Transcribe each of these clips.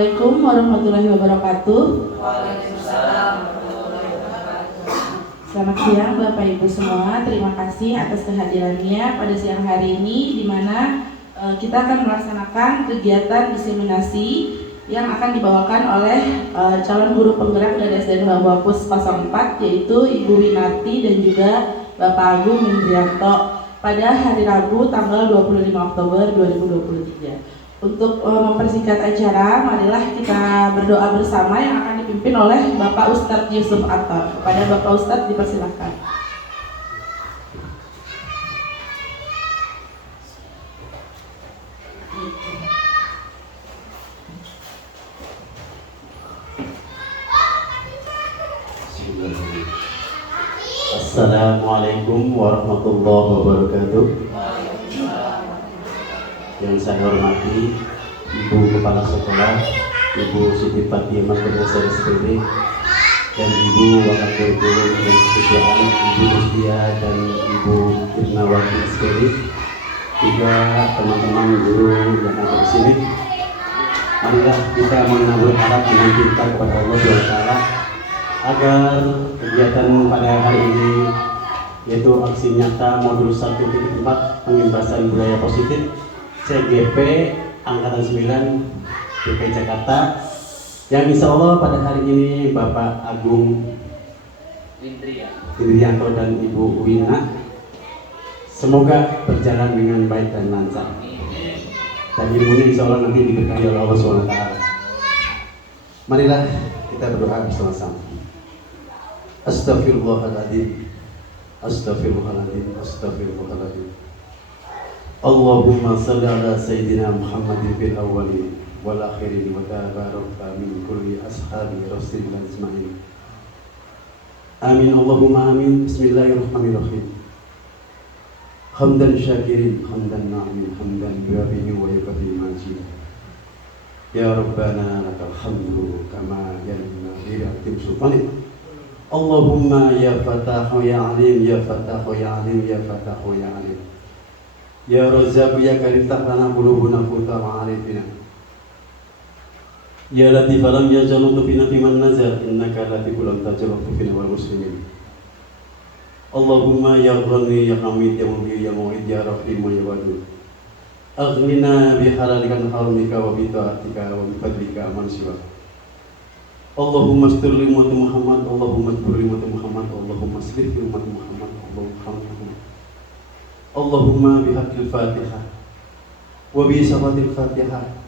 Assalamualaikum warahmatullahi wabarakatuh. Waalaikumsalam warahmatullahi wabarakatuh. Selamat siang Bapak Ibu semua. Terima kasih atas kehadirannya pada siang hari ini, di mana kita akan melaksanakan kegiatan diseminasi yang akan dibawakan oleh calon guru penggerak dari SDN Bawah Pus 04, yaitu Ibu Winarti dan juga Bapak Agung Indrianto pada hari Rabu tanggal 25 Oktober 2023. Untuk mempersingkat acara, marilah kita berdoa bersama yang akan dipimpin oleh Bapak Ustadz Yusuf Attar. Kepada Bapak Ustadz dipersilahkan. Assalamualaikum warahmatullahi wabarakatuh. Yang saya hormati Ibu Kepala Sekolah, Ibu Siti Fatimah Ketua SPD, dan Ibu Wakil Kurikulum dan Kesiswaan, Ibu Mustia dan Ibu Irnawati SPD, juga teman-teman guru yang ada di sini. Marilah kita menabur harap dengan kita kepada Allah SWT agar kegiatan pada hari ini, yaitu aksi nyata modul 1.4 pengimbasan budaya positif CGP Angkatan 9 DKI Jakarta, yang insya Allah pada hari ini Bapak Agung Indrianto dan Ibu Wina semoga berjalan dengan baik dan lancar, dan ilmunya insya Allah nanti diberkahi oleh Allah SWT. Marilah kita berdoa bersama-sama. Astaghfirullahaladzim, astaghfirullahaladzim, astaghfirullahaladzim. Allahumma salli ala Sayyidina Muhammadin fil awwalin wal akhirin wa tabaraka min kulli ashabi rasulillah ajma'in. Amin Allahumma amin. Bismillahirrahmanirrahim. Hamdan syakirin, hamdan na'imin, hamdan biwabihi wa yukafi majid. Ya Rabbana lakal hamdu kama yanbaghi li atim sultanik. Allahumma ya fatahu ya alim, ya fatahu ya alim, ya fatahu ya alim. Ya Razzaq ya Karim tahlana qulubuna futa wa arifina. Ya Latif lam yaj'al tufina fiman nazar innaka latiful lam taj'al tufina wal muslimin. Allahumma ya Ghani ya Hamid ya Mubin ya Mu'id ya Rahim ya Wadud. Aghnina bi halalika an harumika wa bi ta'atika wa bi fadlika aman siwa. Allahumma astur li ummati Muhammad, Allahumma astur li ummati Muhammad, Allahumma aslih li ummati Muhammad, Allahumma bihaqqil Fatihah wa bi sawatil Fatihah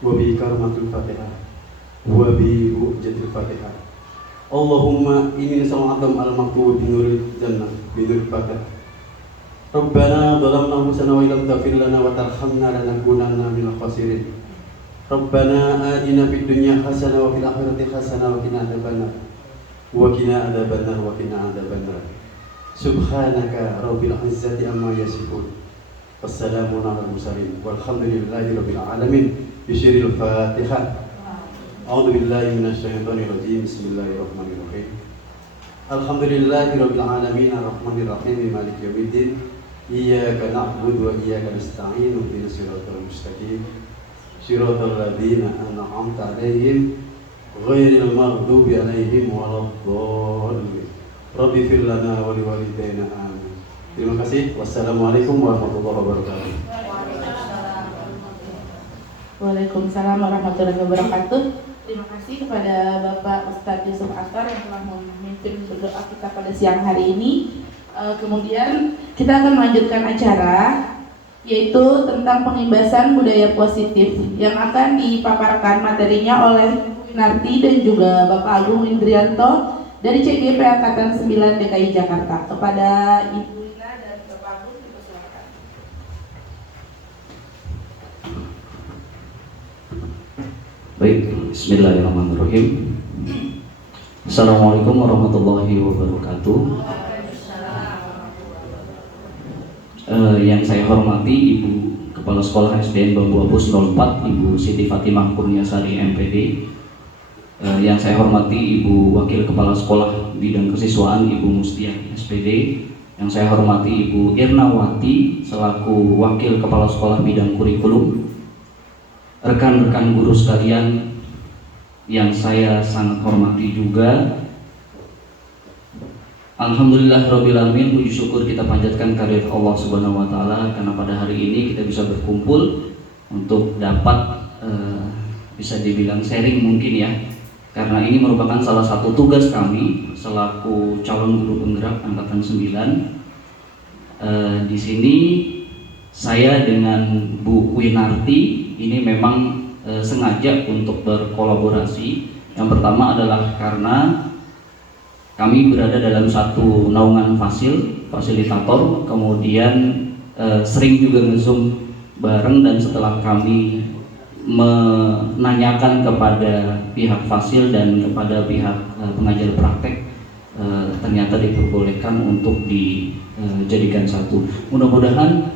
wa bi karamatil Fatihah wa bi hujjatil Fatihah. Allahumma inni nas'aluka al-maktub bi nuril jannah bi nuril Fatihah. Rabbana dhalamna anfusana wa illam taghfir lana wa tarhamna lanakunanna minal khasirin. Rabbana atina fid dunya hasanah wa fil akhirati hasanah wa qina adzabannar wa qina adzabannar wa qina adzabannar. Subhanaka rabbil izzati amma yasifun. Wassalamun ala mursalin walhamdulillahi rabbil alamin. Bisyiril Fatihah. A'udzu billahi minasyaitonir rajim. Bismillahirrahmanirrahim. Alhamdulillahi rabbil alamin arrahmanir rahim maliki yaumiddin. Iyyaka na'budu wa iyyaka nasta'in. Ihdinas siratal mustaqim. Shiratal ladzina an'amta 'alaihim ghairil maghdubi 'alaihim waladdallin. Rabbi fir lana wa liwalidayna amin. Terima kasih. Wassalamualaikum warahmatullahi wabarakatuh. Waalaikumsalam warahmatullahi wabarakatuh. Terima kasih kepada Bapak Ustadz Yusuf Attar yang telah memimpin berdoa kita pada siang hari ini. Kemudian kita akan melanjutkan acara, yaitu tentang pengimbasan budaya positif yang akan dipaparkan materinya oleh Narti dan juga Bapak Agung Indrianto dari CGP Angkatan 9 DKI Jakarta. Kepada Ibu Wina dan Bapak Agung dipersilakan. Baik, bismillahirrahmanirrahim. Assalamualaikum warahmatullahi wabarakatuh. Yang saya hormati Ibu Kepala Sekolah SDN Bambu Apus 04, Ibu Siti Fatimah Kurniasari MPD. Yang saya hormati Ibu Wakil Kepala Sekolah Bidang Kesiswaan Ibu Mustia SPD. Yang saya hormati Ibu Irnawati selaku Wakil Kepala Sekolah Bidang Kurikulum. Rekan-rekan guru sekalian, yang saya sangat hormati juga. Alhamdulillahirrabbilalamin, puji syukur kita panjatkan kehadirat Allah Subhanahu wa Ta'ala karena pada hari ini kita bisa berkumpul untuk dapat bisa dibilang sharing mungkin ya, karena ini merupakan salah satu tugas kami selaku calon guru penggerak angkatan 9. Di sini saya dengan Bu Winarti ini memang sengaja untuk berkolaborasi. Yang pertama adalah karena kami berada dalam satu naungan fasilitator, kemudian sering juga nge-zoom bareng, dan setelah kami menanyakan kepada pihak fasil dan kepada pihak pengajar praktek, ternyata diperbolehkan untuk dijadikan satu. Mudah-mudahan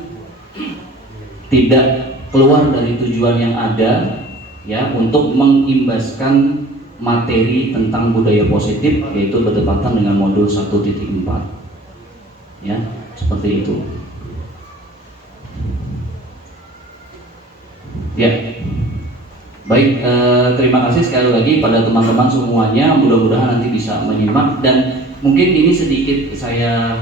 tidak keluar dari tujuan yang ada ya, untuk mengimbaskan materi tentang budaya positif, yaitu bertepatan dengan modul 1.4 ya, seperti itu ya. Baik, terima kasih sekali lagi pada teman-teman semuanya, mudah-mudahan nanti bisa menyimak, dan mungkin ini sedikit saya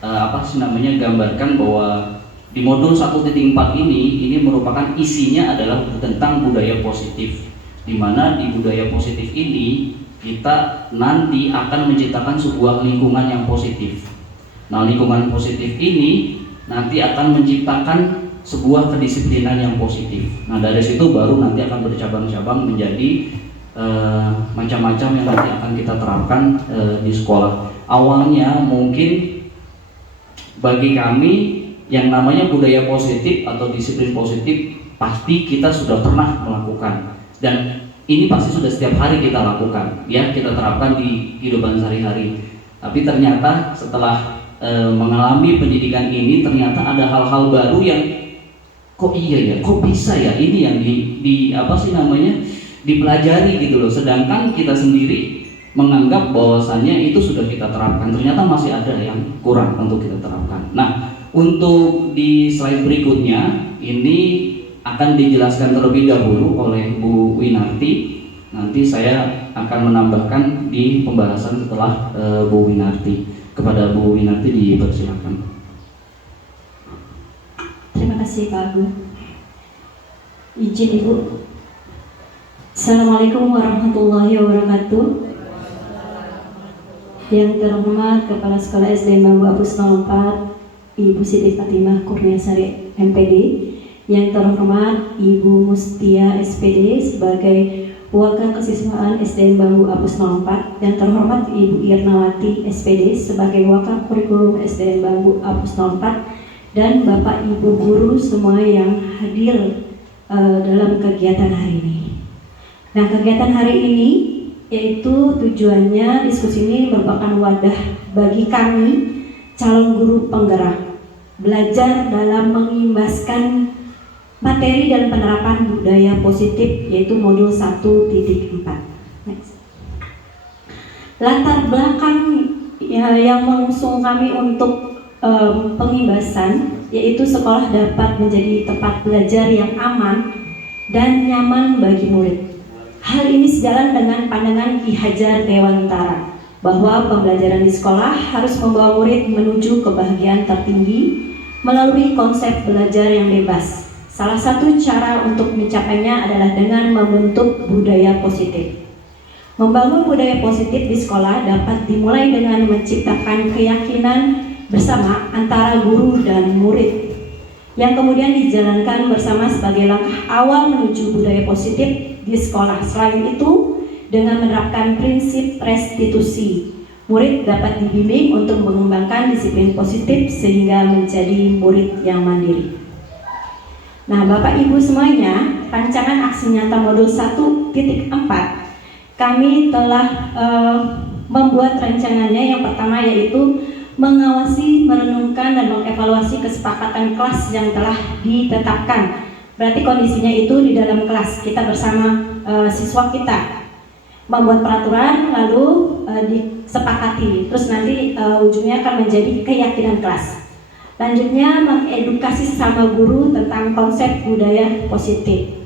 gambarkan bahwa di modul 1.4 ini merupakan isinya adalah tentang budaya positif, di mana di budaya positif ini kita nanti akan menciptakan sebuah lingkungan yang positif. Nah, lingkungan positif ini nanti akan menciptakan sebuah kedisiplinan yang positif. Nah, dari situ baru nanti akan bercabang-cabang menjadi macam-macam yang nanti akan kita terapkan di sekolah. Awalnya mungkin bagi kami yang namanya budaya positif atau disiplin positif pasti kita sudah pernah melakukan, dan ini pasti sudah setiap hari kita lakukan ya, kita terapkan di kehidupan sehari-hari. Tapi ternyata setelah mengalami pendidikan ini, ternyata ada hal-hal baru yang kok iya ya, kok bisa ya ini yang dipelajari gitu loh, sedangkan kita sendiri menganggap bahwasannya itu sudah kita terapkan, ternyata masih ada yang kurang untuk kita terapkan. Nah, untuk di slide berikutnya ini akan dijelaskan terlebih dahulu oleh Bu Winarti. Nanti saya akan menambahkan di pembahasan setelah Bu Winarti. Kepada Bu Winarti dipersilakan. Terima kasih Pak Agung. Izin Ibu. Assalamualaikum warahmatullahi wabarakatuh. Yang terhormat Kepala Sekolah SD Bambu Apus 04 Ibu Siti Fatimah Kurniasari MPD, yang terhormat Ibu Mustia SPD sebagai Wakil Kesiswaan SDN Bambu Apus 04, yang terhormat Ibu Irnawati SPD sebagai Wakil Kurikulum SDN Bambu Apus 04, dan Bapak Ibu guru semua yang hadir dalam kegiatan hari ini. Nah, kegiatan hari ini yaitu tujuannya diskusi ini merupakan wadah bagi kami calon guru penggerak belajar dalam mengimbaskan materi dan penerapan budaya positif, yaitu modul 1.4. Next. Latar belakang yang mengusung kami untuk pengimbasan yaitu sekolah dapat menjadi tempat belajar yang aman dan nyaman bagi murid. Hal ini sejalan dengan pandangan Ki Hajar Dewantara bahwa pembelajaran di sekolah harus membawa murid menuju kebahagiaan tertinggi melalui konsep belajar yang bebas. Salah satu cara untuk mencapainya adalah dengan membentuk budaya positif. Membangun budaya positif di sekolah dapat dimulai dengan menciptakan keyakinan bersama antara guru dan murid, yang kemudian dijalankan bersama sebagai langkah awal menuju budaya positif di sekolah. Selain itu, dengan menerapkan prinsip restitusi, murid dapat dibimbing untuk mengembangkan disiplin positif sehingga menjadi murid yang mandiri. Nah, Bapak Ibu semuanya, rancangan aksi nyata modul 1.4 kami telah membuat rancangannya. Yang pertama yaitu mengawasi, merenungkan, dan mengevaluasi kesepakatan kelas yang telah ditetapkan. Berarti kondisinya itu di dalam kelas kita bersama siswa kita membuat peraturan lalu disepakati, terus nanti ujungnya akan menjadi keyakinan kelas. Lanjutnya mengedukasi sesama guru tentang konsep budaya positif.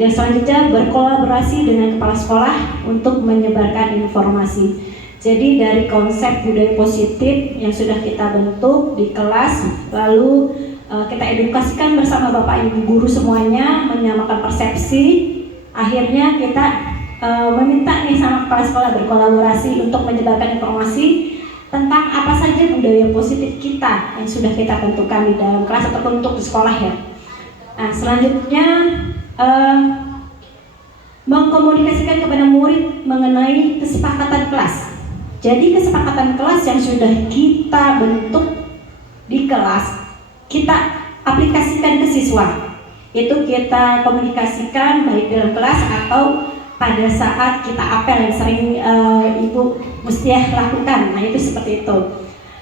Yang selanjutnya berkolaborasi dengan kepala sekolah untuk menyebarkan informasi. Jadi dari konsep budaya positif yang sudah kita bentuk di kelas, lalu kita edukasikan bersama Bapak Ibu guru semuanya, menyamakan persepsi. Akhirnya kita meminta nih sama kepala sekolah berkolaborasi untuk menyebarkan informasi tentang apa saja budaya positif kita yang sudah kita tentukan di dalam kelas ataupun untuk di sekolah ya. Nah, selanjutnya mengkomunikasikan kepada murid mengenai kesepakatan kelas. Jadi kesepakatan kelas yang sudah kita bentuk di kelas, kita aplikasikan ke siswa. Itu kita komunikasikan baik dalam kelas atau pada saat kita apel yang sering Ibu Mustiah lakukan. Nah, itu seperti itu.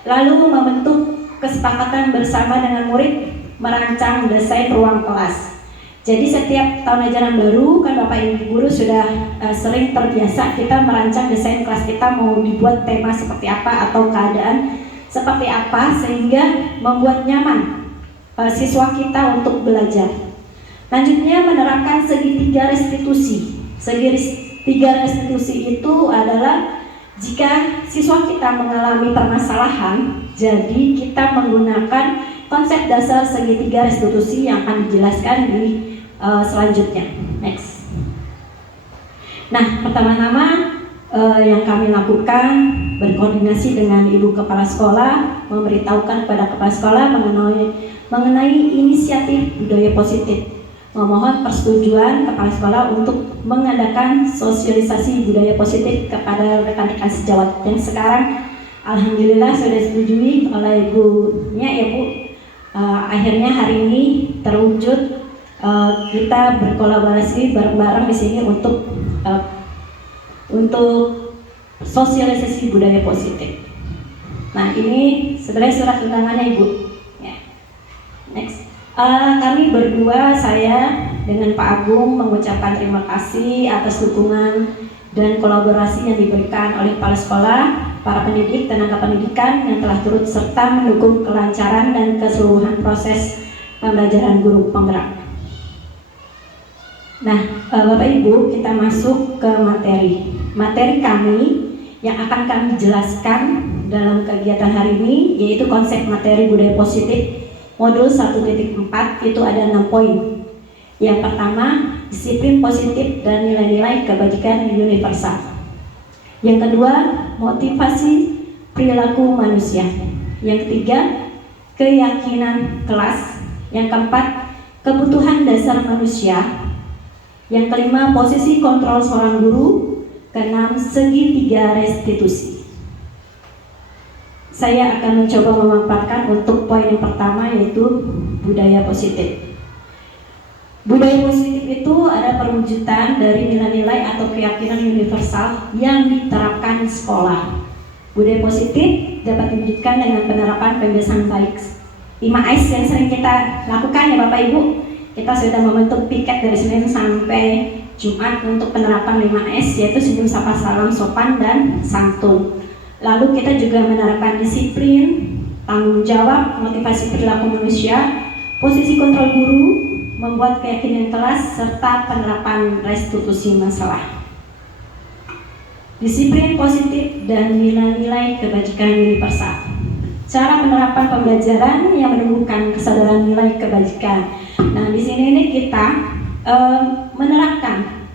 Lalu membentuk kesepakatan bersama dengan murid merancang desain ruang kelas. Jadi setiap tahun ajaran baru kan Bapak Ibu guru sudah sering terbiasa kita merancang desain kelas kita mau dibuat tema seperti apa atau keadaan seperti apa sehingga membuat nyaman siswa kita untuk belajar. Lanjutnya menerapkan segitiga restitusi. Segitiga restitusi itu adalah jika siswa kita mengalami permasalahan, jadi kita menggunakan konsep dasar segitiga restitusi yang akan dijelaskan di selanjutnya. Next. Nah, pertama-tama yang kami lakukan berkoordinasi dengan Ibu Kepala Sekolah, memberitahukan kepada Kepala Sekolah mengenai inisiatif budaya positif. Memohon persetujuan Kepala Sekolah untuk mengadakan sosialisasi budaya positif kepada rekan-rekan sejawat yang sekarang alhamdulillah sudah disetujui oleh ibunya ya Bu. Akhirnya hari ini terwujud, kita berkolaborasi bareng-bareng di sini untuk sosialisasi budaya positif. Nah, ini sebenarnya surat undangannya Ibu. Ya. Next. Kami berdua, saya dengan Pak Agung mengucapkan terima kasih atas dukungan dan kolaborasi yang diberikan oleh kepala sekolah, para pendidik, tenaga pendidikan yang telah turut serta mendukung kelancaran dan keseluruhan proses pembelajaran guru penggerak. Nah, Bapak Ibu, kita masuk ke materi. Materi kami yang akan kami jelaskan dalam kegiatan hari ini yaitu konsep materi budaya positif modul 1.4, itu ada 6 poin. Yang pertama, disiplin positif dan nilai-nilai kebajikan universal. Yang kedua, motivasi perilaku manusia. Yang ketiga, keyakinan kelas. Yang keempat, kebutuhan dasar manusia. Yang kelima, posisi kontrol seorang guru. Keenam, segitiga restitusi. Saya akan mencoba memaparkan untuk poin yang pertama yaitu budaya positif. Budaya positif itu ada perwujudan dari nilai-nilai atau keyakinan universal yang diterapkan di sekolah. Budaya positif dapat diwujudkan dengan penerapan pembiasaan baik 5S yang sering kita lakukan ya Bapak Ibu. Kita sudah membentuk piket dari Senin sampai Jumat untuk penerapan 5S yaitu senyum, sapa, salam, sopan, dan santun. Lalu kita juga menerapkan disiplin, tanggung jawab, motivasi perilaku manusia, posisi kontrol guru, membuat keyakinan kelas, serta penerapan restitusi masalah. Disiplin positif dan nilai-nilai kebajikan universal. Cara penerapan pembelajaran yang menumbuhkan kesadaran nilai kebajikan. Nah, di sini ini kita menerapkan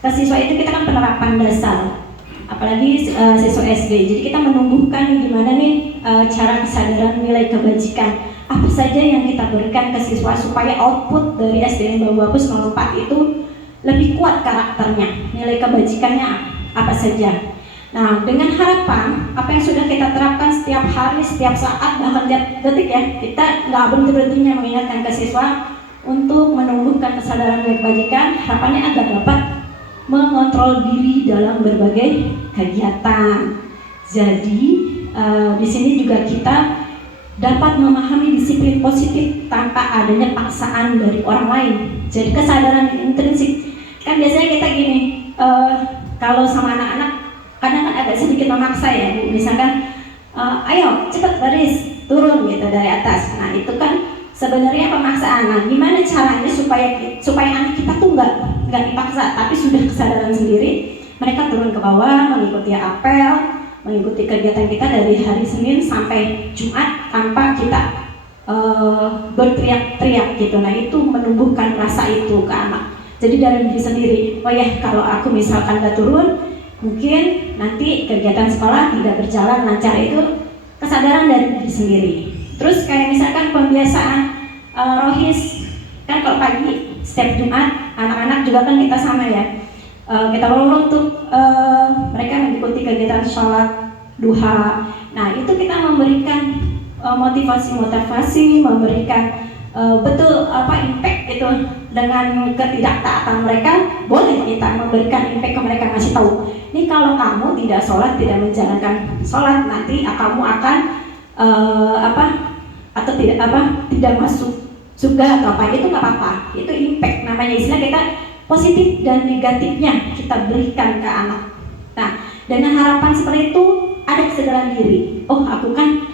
ke siswa itu kita kan penerapan dasar. Apalagi siswa SD, jadi kita menumbuhkan gimana nih cara kesadaran nilai kebajikan apa saja yang kita berikan ke siswa supaya output dari SDN Bambu Apus 04 itu lebih kuat karakternya, nilai kebajikannya apa saja. Nah, dengan harapan apa yang sudah kita terapkan setiap hari, setiap saat, bahkan setiap detik ya, kita nggak berhenti-berhentinya mengingatkan ke siswa untuk menumbuhkan kesadaran nilai kebajikan, harapannya agar dapat mengontrol diri dalam berbagai kegiatan. Jadi di sini juga kita dapat memahami disiplin positif tanpa adanya paksaan dari orang lain. Jadi kesadaran intrinsik. Kan biasanya kita gini, kalau sama anak-anak kadang kan agak sedikit memaksa ya, Bu. Misalkan ayo cepat baris turun gitu dari atas. Nah itu kan sebenarnya pemaksaan. Nah, gimana caranya supaya anak kita tuh nggak dipaksa, tapi sudah kesadaran sendiri. Mereka turun ke bawah, mengikuti apel, mengikuti kegiatan kita dari hari Senin sampai Jumat tanpa kita berteriak-teriak gitu. Nah, itu menumbuhkan rasa itu ke anak. Jadi dari diri sendiri, oh ya, kalau aku misalkan nggak turun, mungkin nanti kegiatan sekolah tidak berjalan lancar. Itu kesadaran dari diri sendiri. Terus kayak misalkan pembiasaan rohis, kan kalau pagi setiap Jumat anak-anak juga kan kita sama ya, kita bawa untuk mereka mengikuti kegiatan sholat duha. Nah, itu kita memberikan motivasi, memberikan betul impact itu. Dengan ketidaktaatan mereka, boleh kita memberikan impact ke mereka, ngasih tahu, ini kalau kamu tidak sholat, tidak menjalankan sholat, nanti kamu akan tidak masuk surga atau apa. Itu nggak apa-apa, itu impact namanya, istilah kita positif dan negatifnya kita berikan ke anak. Nah, dengan harapan seperti itu ada kesadaran diri, oh aku kan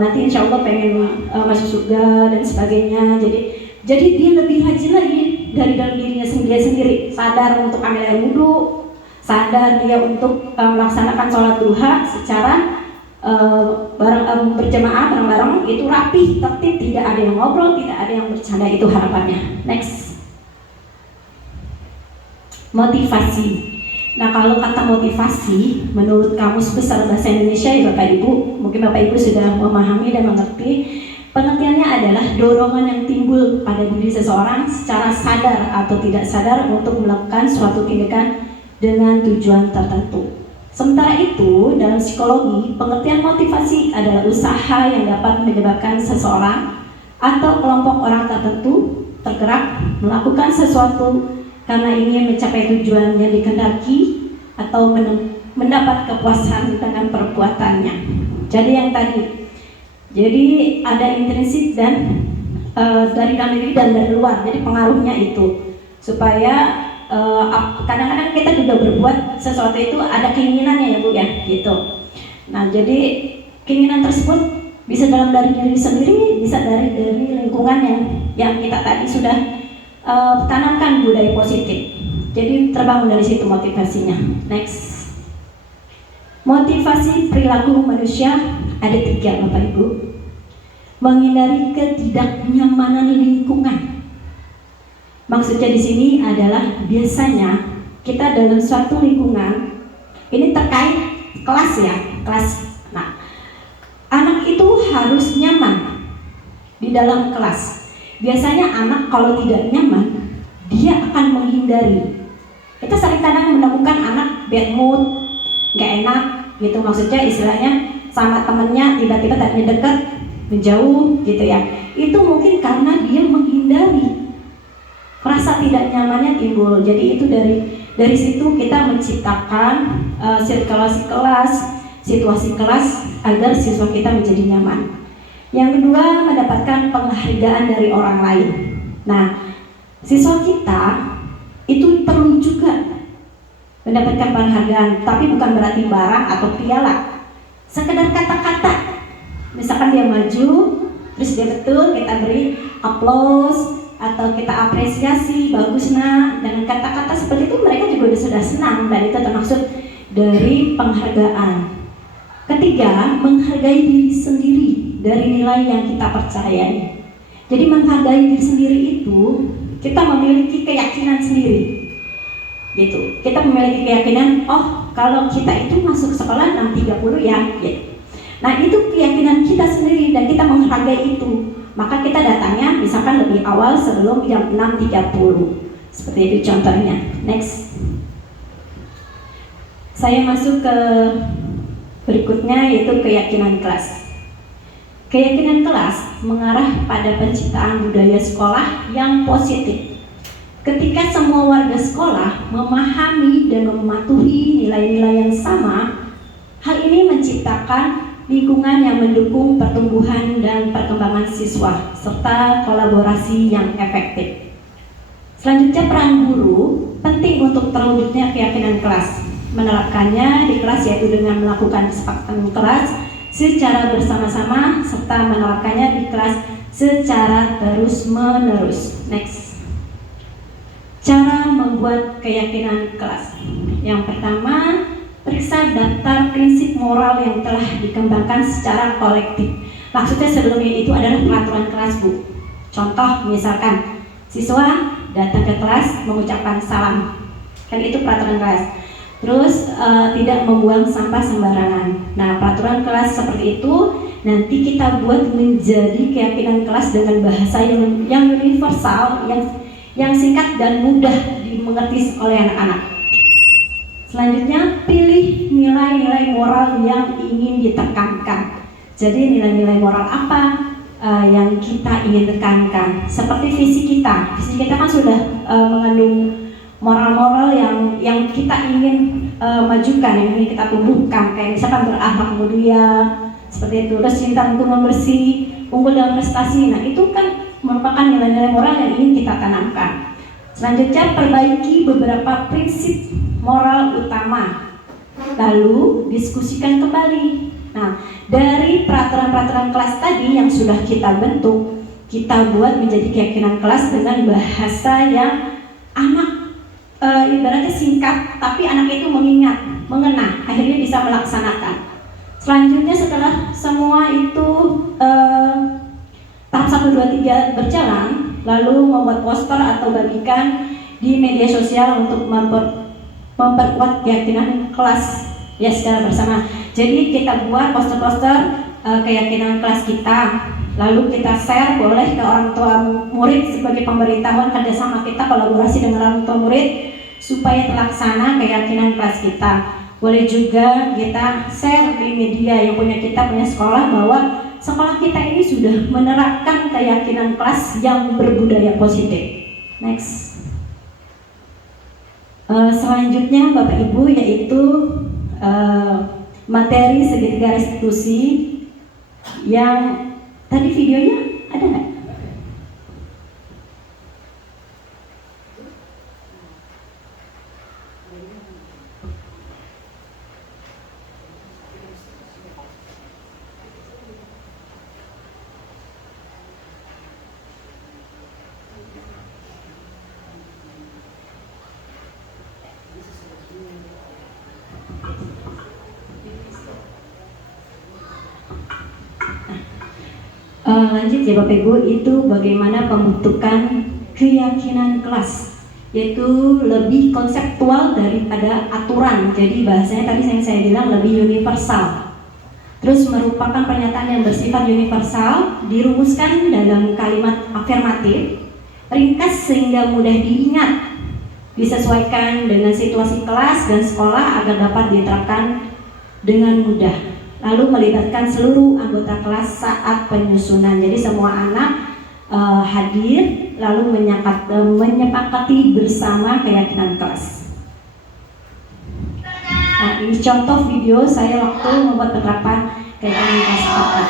nanti insya Allah pengen masuk surga dan sebagainya. Jadi dia lebih rajin lagi dari dalam dirinya sendiri, sadar untuk ambil air wudhu, sadar dia untuk melaksanakan sholat duha secara berjamaah bareng-bareng, itu rapi, tertib, tidak ada yang ngobrol, tidak ada yang bercanda. Itu harapannya. Next, motivasi. Nah, kalau kata motivasi menurut Kamus Besar Bahasa Indonesia ya Bapak Ibu, mungkin Bapak Ibu sudah memahami dan mengerti. Pengertiannya adalah dorongan yang timbul pada diri seseorang secara sadar atau tidak sadar untuk melakukan suatu tindakan dengan tujuan tertentu. Sementara itu, dalam psikologi, pengertian motivasi adalah usaha yang dapat menyebabkan seseorang atau kelompok orang tertentu tergerak melakukan sesuatu karena ingin mencapai tujuan yang dikehendaki atau mendapat kepuasan dengan perbuatannya. Jadi yang tadi, jadi ada intrinsik dan dari dalam diri dan dari luar. Jadi pengaruhnya itu supaya kadang-kadang kita juga berbuat sesuatu itu ada keinginannya ya Bu ya, gitu. Nah, jadi keinginan tersebut bisa dari diri sendiri, bisa dari lingkungan yang kita tadi sudah tanamkan budaya positif. Jadi terbangun dari situ motivasinya. Next, motivasi perilaku manusia ada 3 Bapak Ibu. Menghindari ketidaknyamanan lingkungan. Maksudnya di sini adalah biasanya kita dalam suatu lingkungan, ini terkait kelas ya, kelas. Nah, anak itu harus nyaman di dalam kelas. Biasanya anak kalau tidak nyaman, dia akan menghindari. Kita sering kadang menemukan anak bad mood, nggak enak gitu, maksudnya istilahnya sama temennya tiba-tiba tadinya dekat menjauh gitu ya. Itu mungkin karena dia menghindari, rasa tidak nyamannya timbul. Jadi itu dari situ kita menciptakan sirkulasi kelas, situasi kelas agar siswa kita menjadi nyaman. Yang kedua, mendapatkan penghargaan dari orang lain. Nah, siswa kita itu perlu juga mendapatkan penghargaan, tapi bukan berarti barang atau piala. Sekedar kata-kata, misalkan dia maju, terus dia betul, kita beri aplaus atau kita apresiasi, bagus nak. Dengan kata-kata seperti itu mereka juga sudah senang, dan itu termasuk dari penghargaan. Ketiga, menghargai diri sendiri dari nilai yang kita percayai. Jadi menghargai diri sendiri itu kita memiliki keyakinan sendiri. Gitu. Kita memiliki keyakinan, oh kalau kita itu masuk sekolah 6.30 ya, gitu. Nah, itu keyakinan kita sendiri dan kita menghargai itu. Maka kita datangnya misalkan lebih awal sebelum jam 6.30. Seperti itu contohnya. Next. Saya masuk ke berikutnya, yaitu keyakinan kelas. Keyakinan kelas mengarah pada penciptaan budaya sekolah yang positif. Ketika semua warga sekolah memahami dan mematuhi nilai-nilai yang sama, hal ini menciptakan lingkungan yang mendukung pertumbuhan dan perkembangan siswa serta kolaborasi yang efektif. Selanjutnya, peran guru penting untuk terwujudnya keyakinan kelas. Menerapkannya di kelas yaitu dengan melakukan kesepakatan kelas secara bersama-sama serta menerapkannya di kelas secara terus-menerus. Next. Cara membuat keyakinan kelas. Yang pertama, periksa daftar prinsip moral yang telah dikembangkan secara kolektif. Maksudnya sebelumnya itu adalah peraturan kelas, Bu. Contoh misalkan, siswa datang ke kelas mengucapkan salam. Kan itu peraturan kelas. Terus tidak membuang sampah sembarangan. Nah, peraturan kelas seperti itu nanti kita buat menjadi keyakinan kelas dengan bahasa yang universal, yang singkat dan mudah dimengerti oleh anak-anak. Selanjutnya, pilih nilai-nilai moral yang ingin ditekankan. Jadi nilai-nilai moral apa yang kita ingin tekankan? Seperti visi kita. Visi kita kan sudah mengandung moral-moral yang kita ingin majukan, yang ingin kita tumbuhkan. Kayak misalkan berakhlak mulia, seperti itu. Terus cinta lingkungan bersih, unggul dalam prestasi. Nah, itu kan merupakan nilai-nilai moral yang ingin kita tanamkan. Selanjutnya, perbaiki beberapa prinsip moral utama, lalu diskusikan kembali. Nah, dari peraturan-peraturan kelas tadi yang sudah kita bentuk, kita buat menjadi keyakinan kelas dengan bahasa yang anak ibaratnya singkat, tapi anak itu mengingat, mengena, akhirnya bisa melaksanakan. Selanjutnya, setelah semua itu tahap 1, 2, 3 berjalan, lalu membuat poster atau bagikan di media sosial untuk memperkuat keyakinan kelas ya secara bersama. Jadi kita buat poster-poster keyakinan kelas kita, lalu kita share boleh ke orang tua murid sebagai pemberitahuan kerjasama kita, kolaborasi dengan orang tua murid supaya terlaksana keyakinan kelas kita. Boleh juga kita share di media yang punya kita, punya sekolah, bahwa sekolah kita ini sudah menerapkan keyakinan kelas yang berbudaya positif. Next. Selanjutnya Bapak Ibu, yaitu materi segitiga restitusi yang tadi videonya ada nggak? Lanjut ya Bapak Ibu, itu bagaimana pembentukan keyakinan kelas, yaitu lebih konseptual daripada aturan. Jadi bahasanya tadi saya bilang lebih universal. Terus merupakan pernyataan yang bersifat universal, dirumuskan dalam kalimat afirmatif, ringkas sehingga mudah diingat, disesuaikan dengan situasi kelas dan sekolah agar dapat diterapkan dengan mudah. Lalu melibatkan seluruh anggota kelas saat penyusunan. Jadi semua anak hadir, lalu menyepakati bersama keyakinan kelas. Nah, ini contoh video saya waktu membuat penerapan keyakinan kelas sekolah.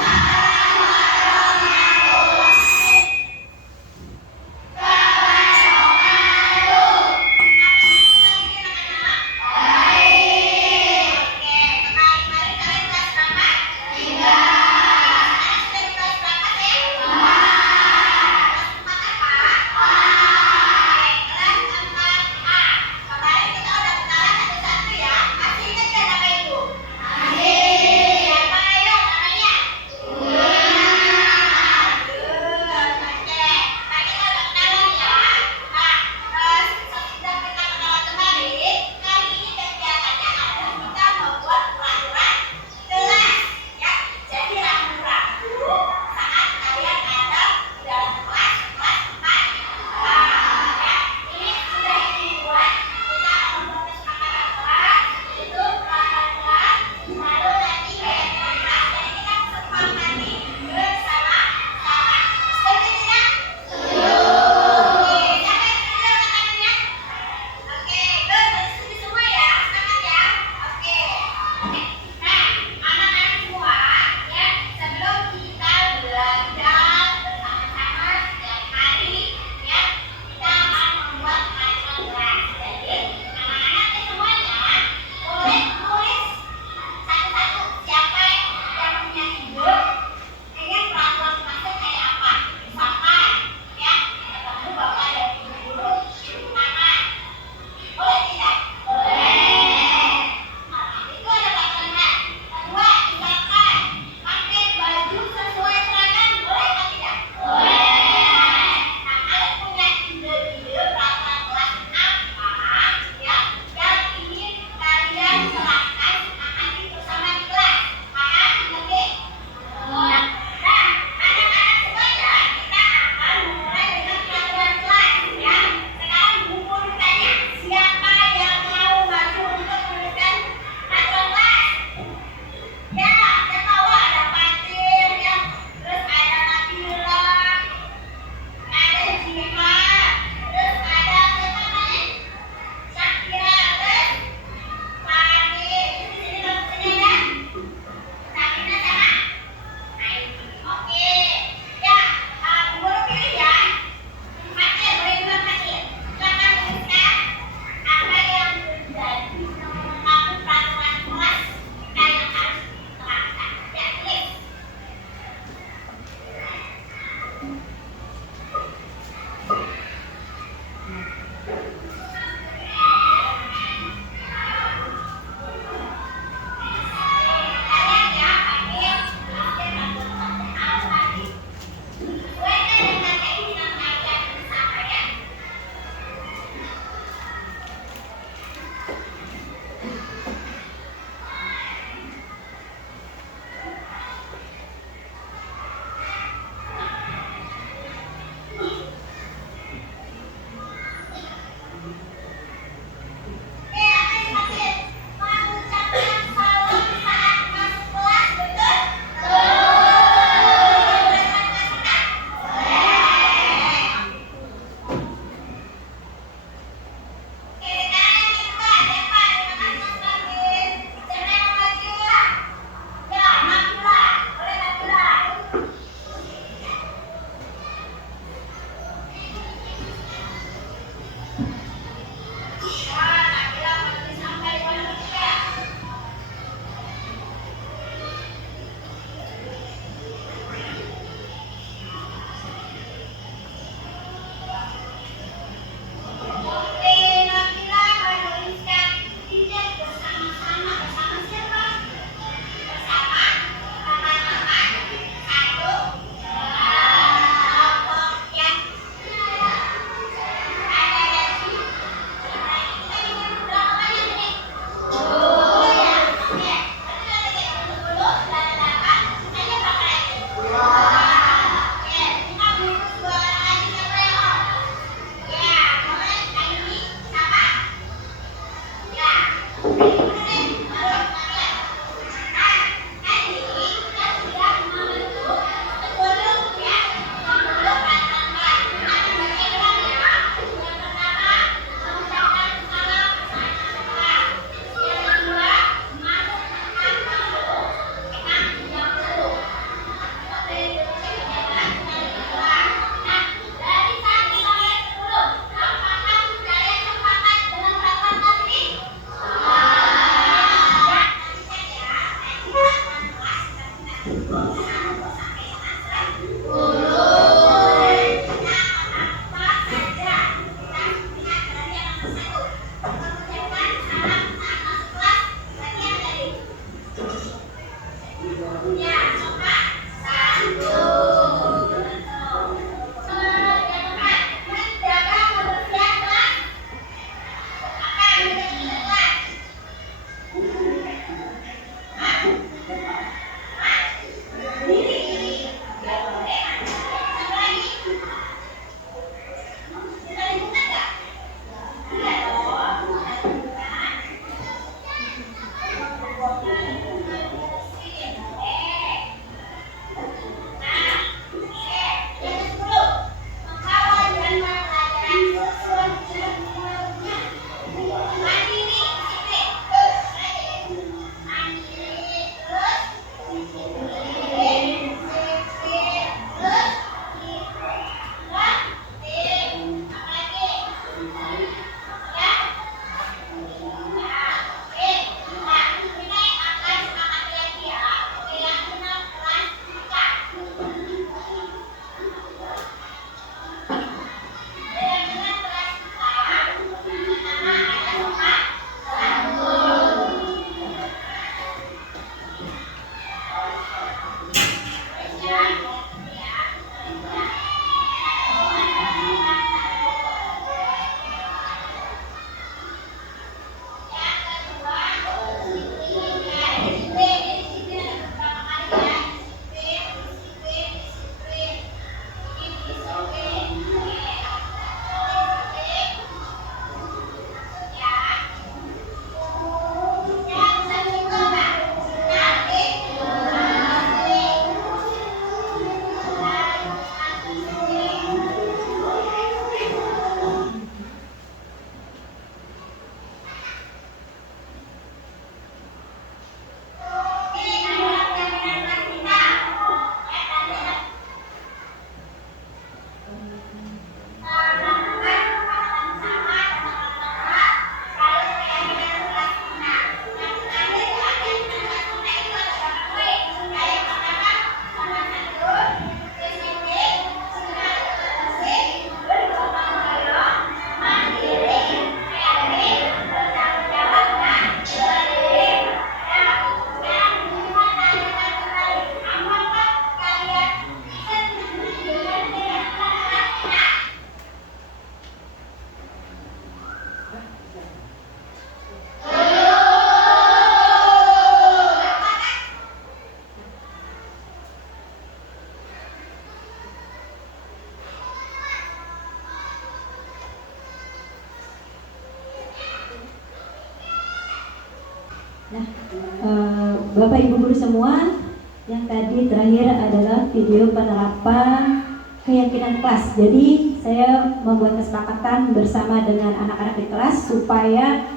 Bapak Ibu guru semua, yang tadi terakhir adalah video penerapan keyakinan kelas. Jadi saya membuat kesepakatan bersama dengan anak-anak di kelas supaya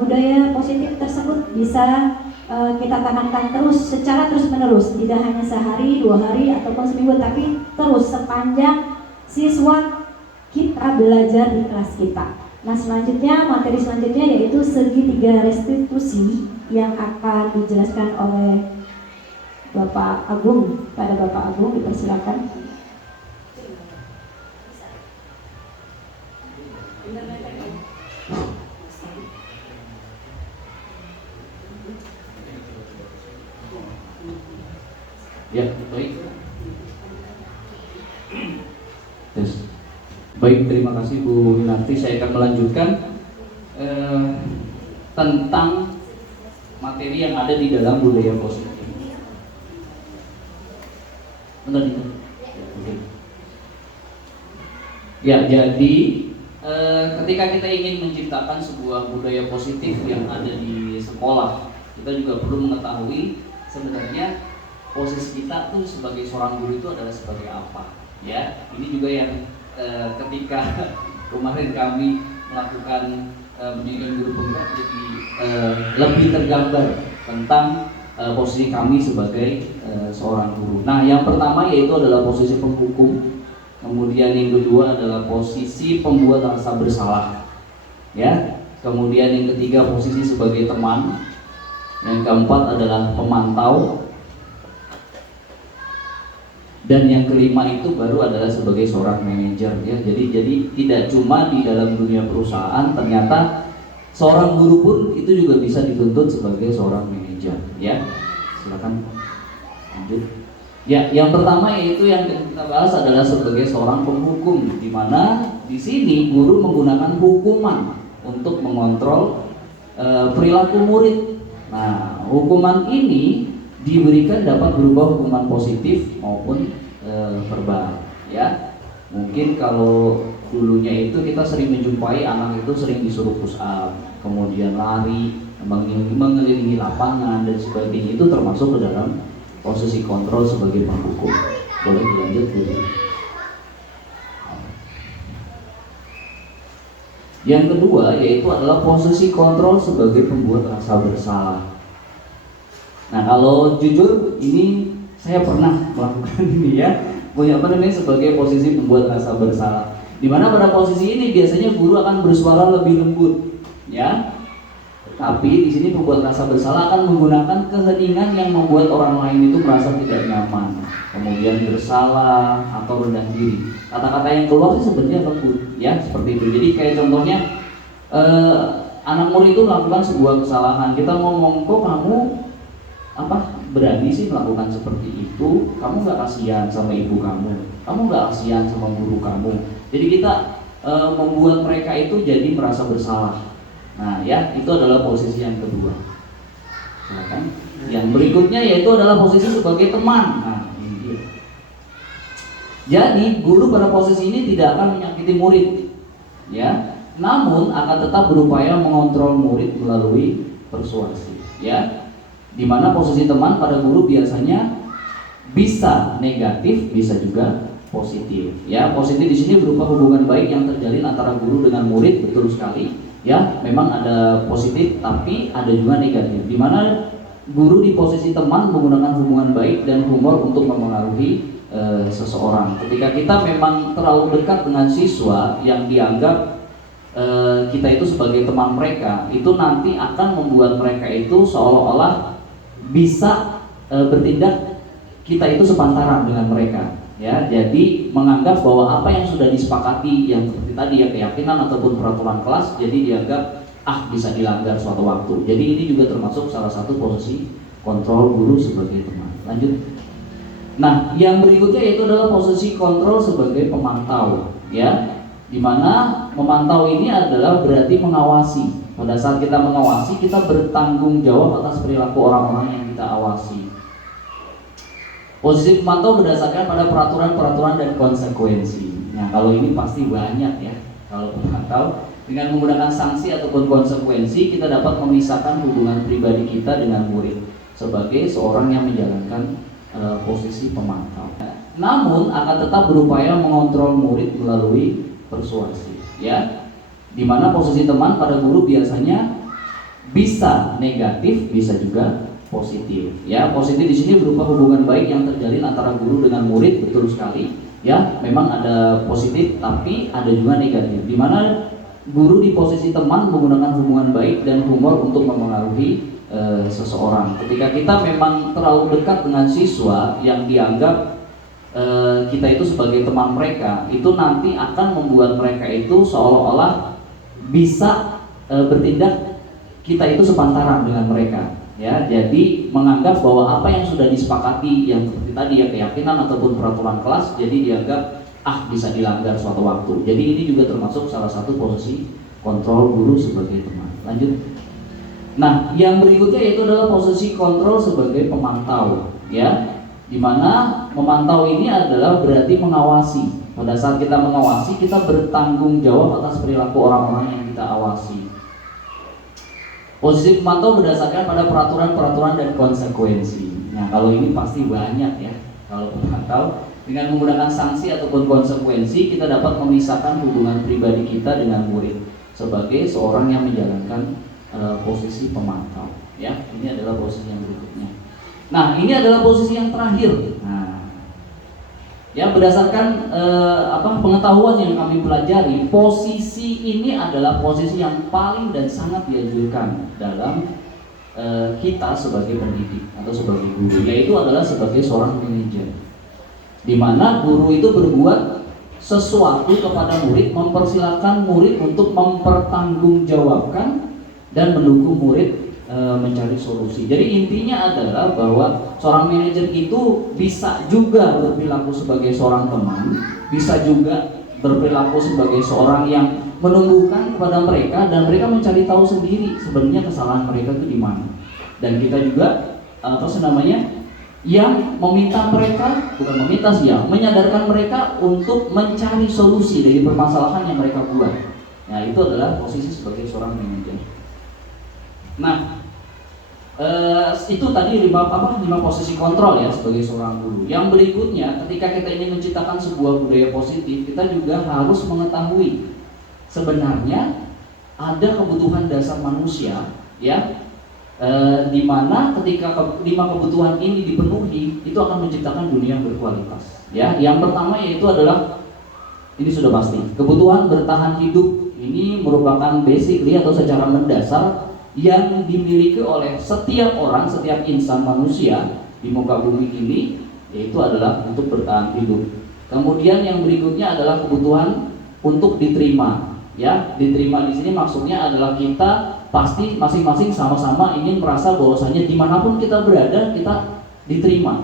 budaya positif tersebut bisa kita tanamkan terus secara terus-menerus, tidak hanya sehari, 2 hari ataupun seminggu, tapi terus sepanjang siswa kita belajar di kelas kita. Nah, selanjutnya materi selanjutnya yaitu segitiga restitusi yang akan dijelaskan oleh Bapak Agung. Pada Bapak Agung dipersilakan. Ya, baik. Yes. Baik, terima kasih Bu Winarti. Saya akan melanjutkan tentang materi yang ada di dalam budaya positif. Benar itu? Oke. Ya, jadi ketika kita ingin menciptakan sebuah budaya positif yang ada di sekolah, kita juga perlu mengetahui sebenarnya posisi kita tuh sebagai seorang guru itu adalah sebagai apa, ya. Ini juga yang ketika kemarin kami melakukan pendidikan guru penggerak, jadi lebih tergambar tentang posisi kami sebagai seorang guru. Nah, yang pertama yaitu adalah posisi penghukum, kemudian yang kedua adalah posisi pembuat rasa bersalah, ya. Kemudian yang ketiga posisi sebagai teman, yang keempat adalah pemantau, dan yang kelima itu baru adalah sebagai seorang manajer, ya. Jadi tidak cuma di dalam dunia perusahaan, ternyata seorang guru pun itu juga bisa dituntut sebagai seorang manajer, ya. Silakan lanjut. Ya, yang pertama yaitu yang kita bahas adalah sebagai seorang penghukum, di mana di sini guru menggunakan hukuman untuk mengontrol perilaku murid. Nah, hukuman ini diberikan dapat berupa hukuman positif maupun verbal, ya. Mungkin kalau dulunya itu kita sering menjumpai anak itu sering disuruh push up, kemudian lari, mengelilingi lapangan dan sebagainya, itu termasuk ke dalam posisi kontrol sebagai penghukum. Boleh dilanjut, Bu? Yang kedua yaitu adalah posisi kontrol sebagai pembuat rasa bersalah. Nah, kalau jujur ini saya pernah melakukan ini, ya, punya sebagai posisi pembuat rasa bersalah. Dimana pada posisi ini biasanya guru akan bersuara lebih lembut, ya. Tapi di sini pembuat rasa bersalah akan menggunakan keheningan yang membuat orang lain itu merasa tidak nyaman, kemudian bersalah atau rendah diri. Kata-kata yang keluar sih sebenarnya lembut, ya, seperti itu. Jadi kayak contohnya anak murid itu melakukan sebuah kesalahan, kita ngomong, kok kamu berani sih melakukan seperti itu, kamu nggak kasihan sama ibu kamu nggak kasihan sama guru kamu. Jadi kita membuat mereka itu jadi merasa bersalah. Nah, ya, itu adalah posisi yang kedua. Silakan. Yang berikutnya yaitu adalah posisi sebagai teman. Nah, ini dia. Jadi guru pada posisi ini tidak akan menyakiti murid, ya, namun akan tetap berupaya mengontrol murid melalui persuasi, ya. Dimana posisi teman pada guru biasanya bisa negatif, bisa juga positif, ya. Positif di sini berupa hubungan baik yang terjalin antara guru dengan murid, betul sekali, ya. Memang ada positif tapi ada juga negatif, dimana guru di posisi teman menggunakan hubungan baik dan humor untuk mempengaruhi seseorang. Ketika kita memang terlalu dekat dengan siswa yang dianggap kita itu sebagai teman mereka, itu nanti akan membuat mereka itu seolah-olah bisa bertindak kita itu sepantaran dengan mereka, ya. Jadi menganggap bahwa apa yang sudah disepakati, yang seperti tadi ya, keyakinan ataupun peraturan kelas, jadi dianggap bisa dilanggar suatu waktu. Jadi ini juga termasuk salah satu posisi kontrol guru sebagai teman. Lanjut. Nah, yang berikutnya yaitu adalah posisi kontrol sebagai pemantau, ya. Dimana memantau ini adalah berarti mengawasi. Pada saat kita mengawasi, kita bertanggung jawab atas perilaku orang-orang yang kita awasi. Posisi pemantau berdasarkan pada peraturan-peraturan dan konsekuensi. Nah, kalau ini pasti banyak, ya. Kalau pemantau Dengan menggunakan sanksi ataupun konsekuensi, kita dapat memisahkan hubungan pribadi kita dengan murid sebagai seorang yang menjalankan posisi pemantau. Namun akan tetap berupaya mengontrol murid melalui persuasi, ya. Dimana posisi teman pada guru biasanya bisa negatif, bisa juga positif. Ya, positif di sini berupa hubungan baik yang terjalin antara guru dengan murid, betul sekali. Ya, memang ada positif, tapi ada juga negatif. Dimana guru di posisi teman menggunakan hubungan baik dan humor untuk mempengaruhi seseorang. Ketika kita memang terlalu dekat dengan siswa yang dianggap kita itu sebagai teman mereka, itu nanti akan membuat mereka itu seolah-olah bisa bertindak kita itu sepantaran dengan mereka. Ya, jadi menganggap bahwa apa yang sudah disepakati yang seperti tadi ya, keyakinan ataupun peraturan kelas, jadi dianggap bisa dilanggar suatu waktu. Jadi ini juga termasuk salah satu posisi kontrol guru sebagai teman. Lanjut. Nah, yang berikutnya yaitu adalah posisi kontrol sebagai pemantau, ya. Dimana memantau ini adalah berarti mengawasi. Pada saat kita mengawasi, kita bertanggung jawab atas perilaku orang-orang yang kita awasi. Posisi pemantau berdasarkan pada peraturan-peraturan dan konsekuensi. Nah, kalau ini pasti banyak ya. Kalau pemantau, dengan menggunakan sanksi ataupun konsekuensi, kita dapat memisahkan hubungan pribadi kita dengan murid sebagai seorang yang menjalankan posisi pemantau. Ya, ini adalah posisi yang berikutnya. Nah, ini adalah posisi yang terakhir. Nah, ya, berdasarkan pengetahuan yang kami pelajari, posisi ini adalah posisi yang paling dan sangat dianjurkan dalam kita sebagai pendidik atau sebagai guru, yaitu adalah sebagai seorang manajer, di mana guru itu berbuat sesuatu kepada murid, mempersilahkan murid untuk mempertanggungjawabkan dan mendukung murid mencari solusi. Jadi intinya adalah bahwa seorang manajer itu bisa juga berperilaku sebagai seorang teman, bisa juga berperilaku sebagai seorang yang menumbuhkan kepada mereka, dan mereka mencari tahu sendiri sebenarnya kesalahan mereka itu di mana. Dan kita juga yang meminta mereka, bukan meminta sih ya, menyadarkan mereka untuk mencari solusi dari permasalahan yang mereka buat. Nah, itu adalah posisi sebagai seorang manajer. Nah, itu tadi 5 posisi kontrol ya sebagai seorang guru. Yang berikutnya, ketika kita ingin menciptakan sebuah budaya positif, kita juga harus mengetahui sebenarnya ada kebutuhan dasar manusia, ya, di mana ketika 5 kebutuhan ini dipenuhi, itu akan menciptakan dunia yang berkualitas. Ya, yang pertama yaitu adalah, ini sudah pasti, kebutuhan bertahan hidup. Ini merupakan basically atau secara mendasar yang dimiliki oleh setiap orang, setiap insan manusia di muka bumi ini, yaitu adalah untuk bertahan hidup. Kemudian yang berikutnya adalah kebutuhan untuk diterima. Ya, diterima di sini maksudnya adalah kita pasti masing-masing sama-sama ingin merasa bahwasanya dimanapun kita berada kita diterima,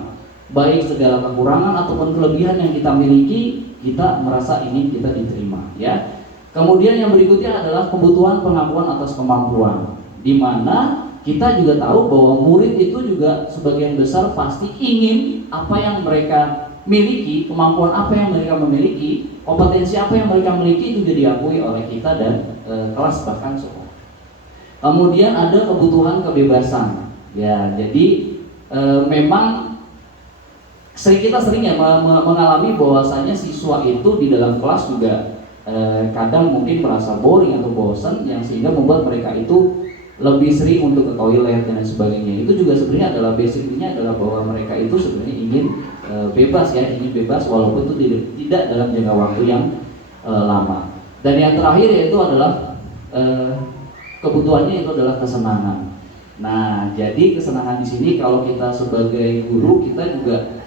baik segala kekurangan ataupun kelebihan yang kita miliki, kita merasa ingin kita diterima. Ya. Kemudian yang berikutnya adalah kebutuhan pengakuan atas kemampuan, di mana kita juga tahu bahwa murid itu juga sebagian besar pasti ingin apa yang mereka miliki, kemampuan apa yang mereka memiliki, kompetensi apa yang mereka miliki itu juga diakui oleh kita dan kelas bahkan sekolah. Kemudian ada kebutuhan kebebasan. Ya, jadi memang kita sering ya mengalami bahwasanya siswa itu di dalam kelas juga kadang mungkin merasa boring atau bosan, yang sehingga membuat mereka itu lebih sering untuk ke toilet dan sebagainya. Itu juga sebenarnya adalah basicnya adalah bahwa mereka itu sebenarnya ingin bebas ya, ingin bebas walaupun itu tidak dalam jangka waktu yang lama. Dan yang terakhir yaitu adalah kebutuhannya itu adalah kesenangan. Nah, jadi kesenangan di sini kalau kita sebagai guru, kita juga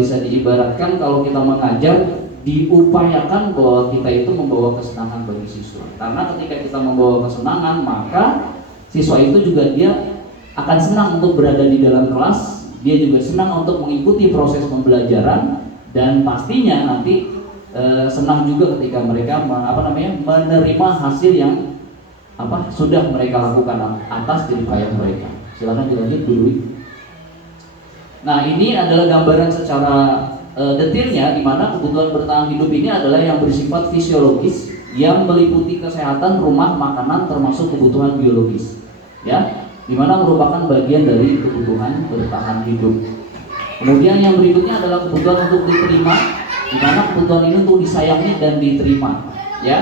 bisa diibaratkan kalau kita mengajar, diupayakan bahwa kita itu membawa kesenangan bagi siswa. Karena ketika kita membawa kesenangan, maka siswa itu juga dia akan senang untuk berada di dalam kelas, dia juga senang untuk mengikuti proses pembelajaran, dan pastinya nanti senang juga ketika mereka menerima hasil yang sudah mereka lakukan atas jeripayah mereka. Silakan dilanjut dulu. Nah, ini adalah gambaran secara detailnya, di mana kebutuhan bertahan hidup ini adalah yang bersifat fisiologis yang meliputi kesehatan, rumah, makanan, termasuk kebutuhan biologis, ya, dimana merupakan bagian dari kebutuhan bertahan hidup. Kemudian yang berikutnya adalah kebutuhan untuk diterima, dimana kebutuhan ini untuk disayangi dan diterima, ya,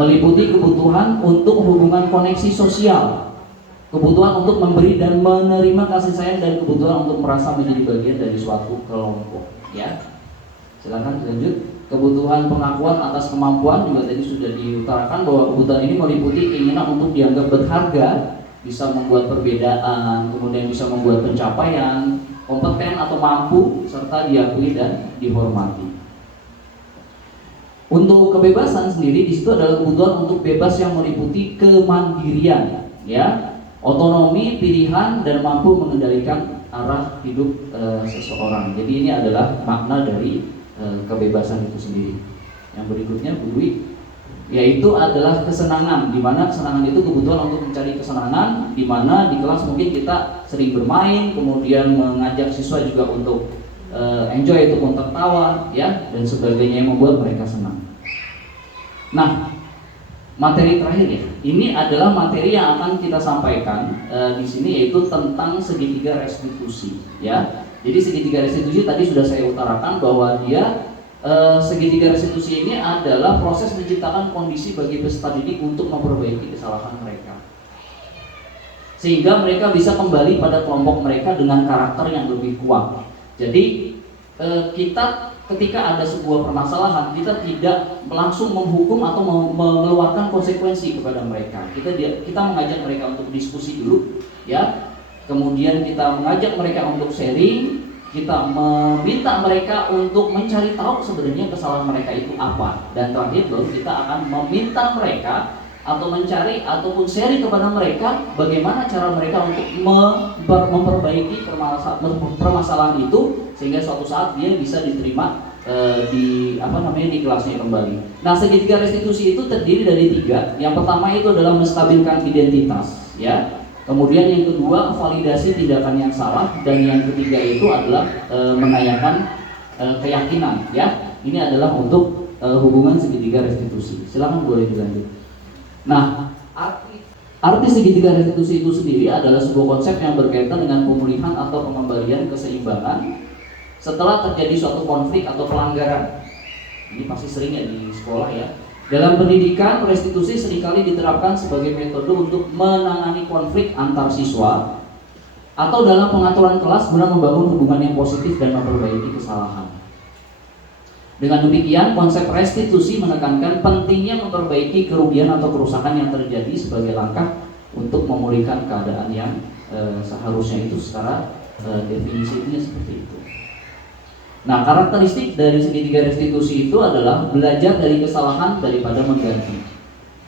meliputi kebutuhan untuk hubungan koneksi sosial, kebutuhan untuk memberi dan menerima kasih sayang, dan kebutuhan untuk merasa menjadi bagian dari suatu kelompok, ya. Silakan lanjut. Kebutuhan pengakuan atas kemampuan juga tadi sudah diutarakan bahwa kebutuhan ini meliputi keinginan untuk dianggap berharga, bisa membuat perbedaan, kemudian bisa membuat pencapaian, kompeten atau mampu, serta diakui dan dihormati. Untuk kebebasan sendiri di situ adalah kebutuhan untuk bebas yang meliputi kemandirian, ya, otonomi, pilihan, dan mampu mengendalikan arah hidup seseorang. Jadi ini adalah makna dari kebebasan itu sendiri. Yang berikutnya, Bu Dwi, yaitu adalah kesenangan, di mana kesenangan itu kebutuhan untuk mencari kesenangan, di mana di kelas mungkin kita sering bermain, kemudian mengajak siswa juga untuk enjoy, itu pun tertawa, ya, dan sebagainya yang membuat mereka senang. Nah, materi terakhir ya, ini adalah materi yang akan kita sampaikan di sini, yaitu tentang segitiga restitusi, ya. Jadi segitiga restitusi tadi sudah saya utarakan bahwa dia segitiga restitusi ini adalah proses menciptakan kondisi bagi peserta didik untuk memperbaiki kesalahan mereka, sehingga mereka bisa kembali pada kelompok mereka dengan karakter yang lebih kuat. Jadi kita ketika ada sebuah permasalahan, kita tidak langsung menghukum atau mengeluarkan konsekuensi kepada mereka. Kita mengajak mereka untuk diskusi dulu, ya. Kemudian kita mengajak mereka untuk sharing, kita meminta mereka untuk mencari tahu sebenarnya kesalahan mereka itu apa, dan terakhir baru kita akan meminta mereka atau mencari ataupun sharing kepada mereka bagaimana cara mereka untuk memperbaiki permasalahan itu, sehingga suatu saat dia bisa diterima di kelasnya kembali. Nah, segitiga restitusi itu terdiri dari 3. Yang pertama itu adalah menstabilkan identitas, ya. Kemudian yang kedua, validasi tindakan yang salah, dan yang ketiga itu adalah menanyakan keyakinan, ya. Ini adalah untuk hubungan segitiga restitusi. Silakan boleh dilanjut. Nah, arti segitiga restitusi itu sendiri adalah sebuah konsep yang berkaitan dengan pemulihan atau pengembalian keseimbangan setelah terjadi suatu konflik atau pelanggaran. Ini pasti sering ya di sekolah, ya. Dalam pendidikan, restitusi seringkali diterapkan sebagai metode untuk menangani konflik antar siswa atau dalam pengaturan kelas guna membangun hubungan yang positif dan memperbaiki kesalahan. Dengan demikian, konsep restitusi menekankan pentingnya memperbaiki kerugian atau kerusakan yang terjadi sebagai langkah untuk memulihkan keadaan yang seharusnya itu secara definisinya seperti itu. Nah, karakteristik dari segitiga restitusi itu adalah belajar dari kesalahan daripada mengganti,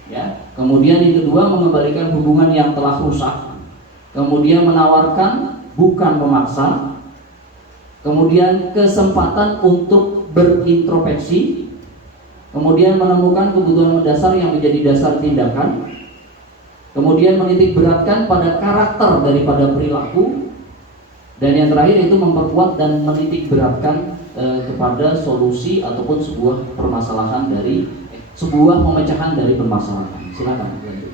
ya. Kemudian yang kedua, mengembalikan hubungan yang telah rusak. Kemudian menawarkan, bukan memaksa. Kemudian kesempatan untuk berintrospeksi. Kemudian menemukan kebutuhan mendasar yang menjadi dasar tindakan. Kemudian menitik beratkan pada karakter daripada perilaku. Dan yang terakhir itu memperkuat dan menitik beratkan kepada solusi ataupun sebuah permasalahan sebuah pemecahan dari permasalahan. Silakan lanjut.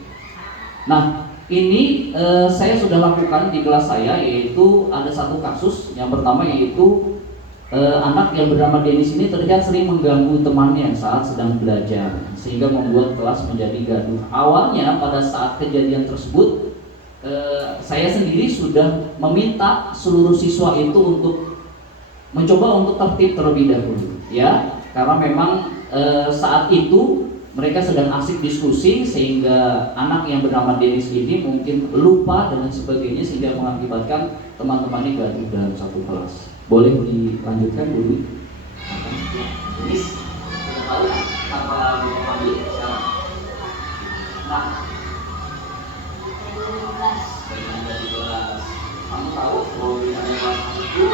Nah, ini saya sudah lakukan di kelas saya, yaitu ada satu kasus. Yang pertama yaitu anak yang bernama Denis ini terlihat sering mengganggu temannya saat sedang belajar, sehingga membuat kelas menjadi gaduh. Awalnya pada saat kejadian tersebut, saya sendiri sudah meminta seluruh siswa itu untuk mencoba untuk tertib terlebih dahulu, ya, karena memang saat itu mereka sedang asik diskusi, sehingga anak yang bernama Denis ini mungkin lupa dan sebagainya, sehingga mengakibatkan teman-temannya gaduh dalam satu kelas. Boleh dilanjutkan dulu. Denis, sudah tahu apa belum ambil sekarang? Nah, kamu tahu bahwa misalnya kelas itu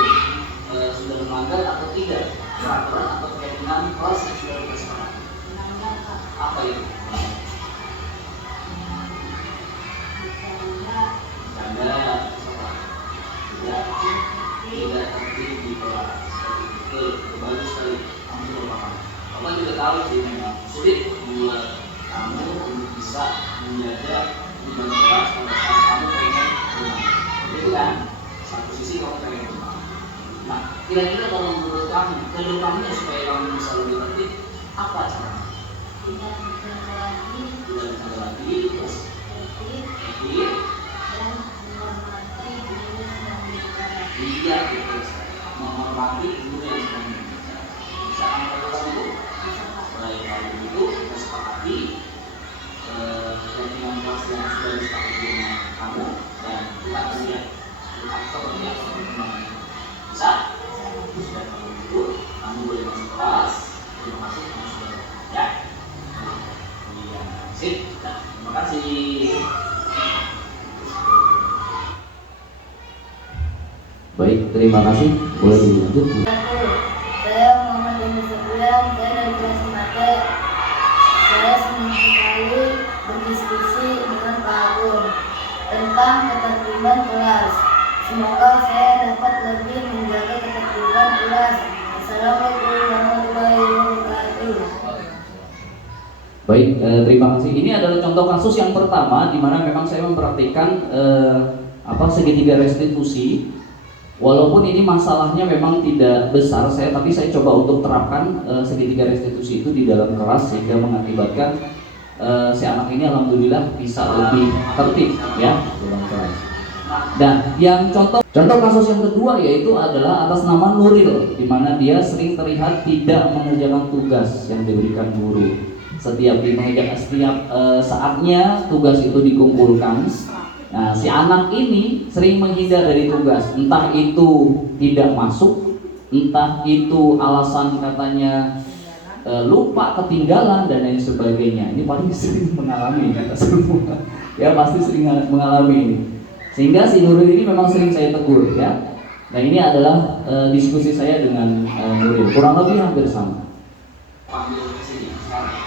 sudah melanggar atau tidak peraturan atau keyakinan kelas yang sudah dilaksanakan? Apa itu? Tidak tertib di kelas. Bagus sekali. Kamu sudah paham. Bapak juga tahu sih memang sulit buat gitu kan? Satu sisi kamu pengen rumah. Nah, kira-kira kalau menurut kamu ke depannya supaya kamu bisa lebih tertib, apa caranya? Tidak bicara lagi, terus etik, dan menghormati guru yang berbicara. Iya, gitu. Menghormati guru yang sedang berbicara. Bisa kamu lakukan itu? Baik, kalau begitu kita sepakati dengan kelas yang sudah disepakati dengan kamu, dan kita akan lihat seperti apa perkembangannya. Bisa? Sudah, kalau begitu kamu boleh masuk kelas. Terima kasih kamu sudah ya. Iya, sip. Nah, terima kasih. Baik, terima kasih. Boleh dilanjut. Saya Muhammad Deni Sebulan, saya dari kelas 4. Saya senang sekali berdiskusi dengan Pak Agung tentang ketertiban kelas. Semoga saya dapat lebih menjaga ketertiban kelas. Assalamualaikum warahmatullahi wabarakatuh. Baik, terima kasih. Ini adalah contoh kasus yang pertama di mana memang saya mempraktikkan segitiga restitusi. Walaupun ini masalahnya memang tidak besar, tapi saya coba untuk terapkan segitiga restitusi itu di dalam kelas sehingga mengakibatkan si anak ini alhamdulillah bisa lebih tertib ya dalam kelas. Dan yang contoh kasus yang kedua yaitu adalah atas nama Nuril, di mana dia sering terlihat tidak mengerjakan tugas yang diberikan guru. Setiap saatnya tugas itu dikumpulkan. Nah, si anak ini sering menghindar dari tugas, entah itu tidak masuk, entah itu alasan katanya lupa, ketinggalan dan lain sebagainya. Ini paling sering mengalami kata semua. Ya pasti sering mengalami ini. Sehingga si Nuril ini memang sering saya tegur ya. Nah, ini adalah diskusi saya dengan Nuril, kurang lebih hampir sama. Panggil ke sini sekarang.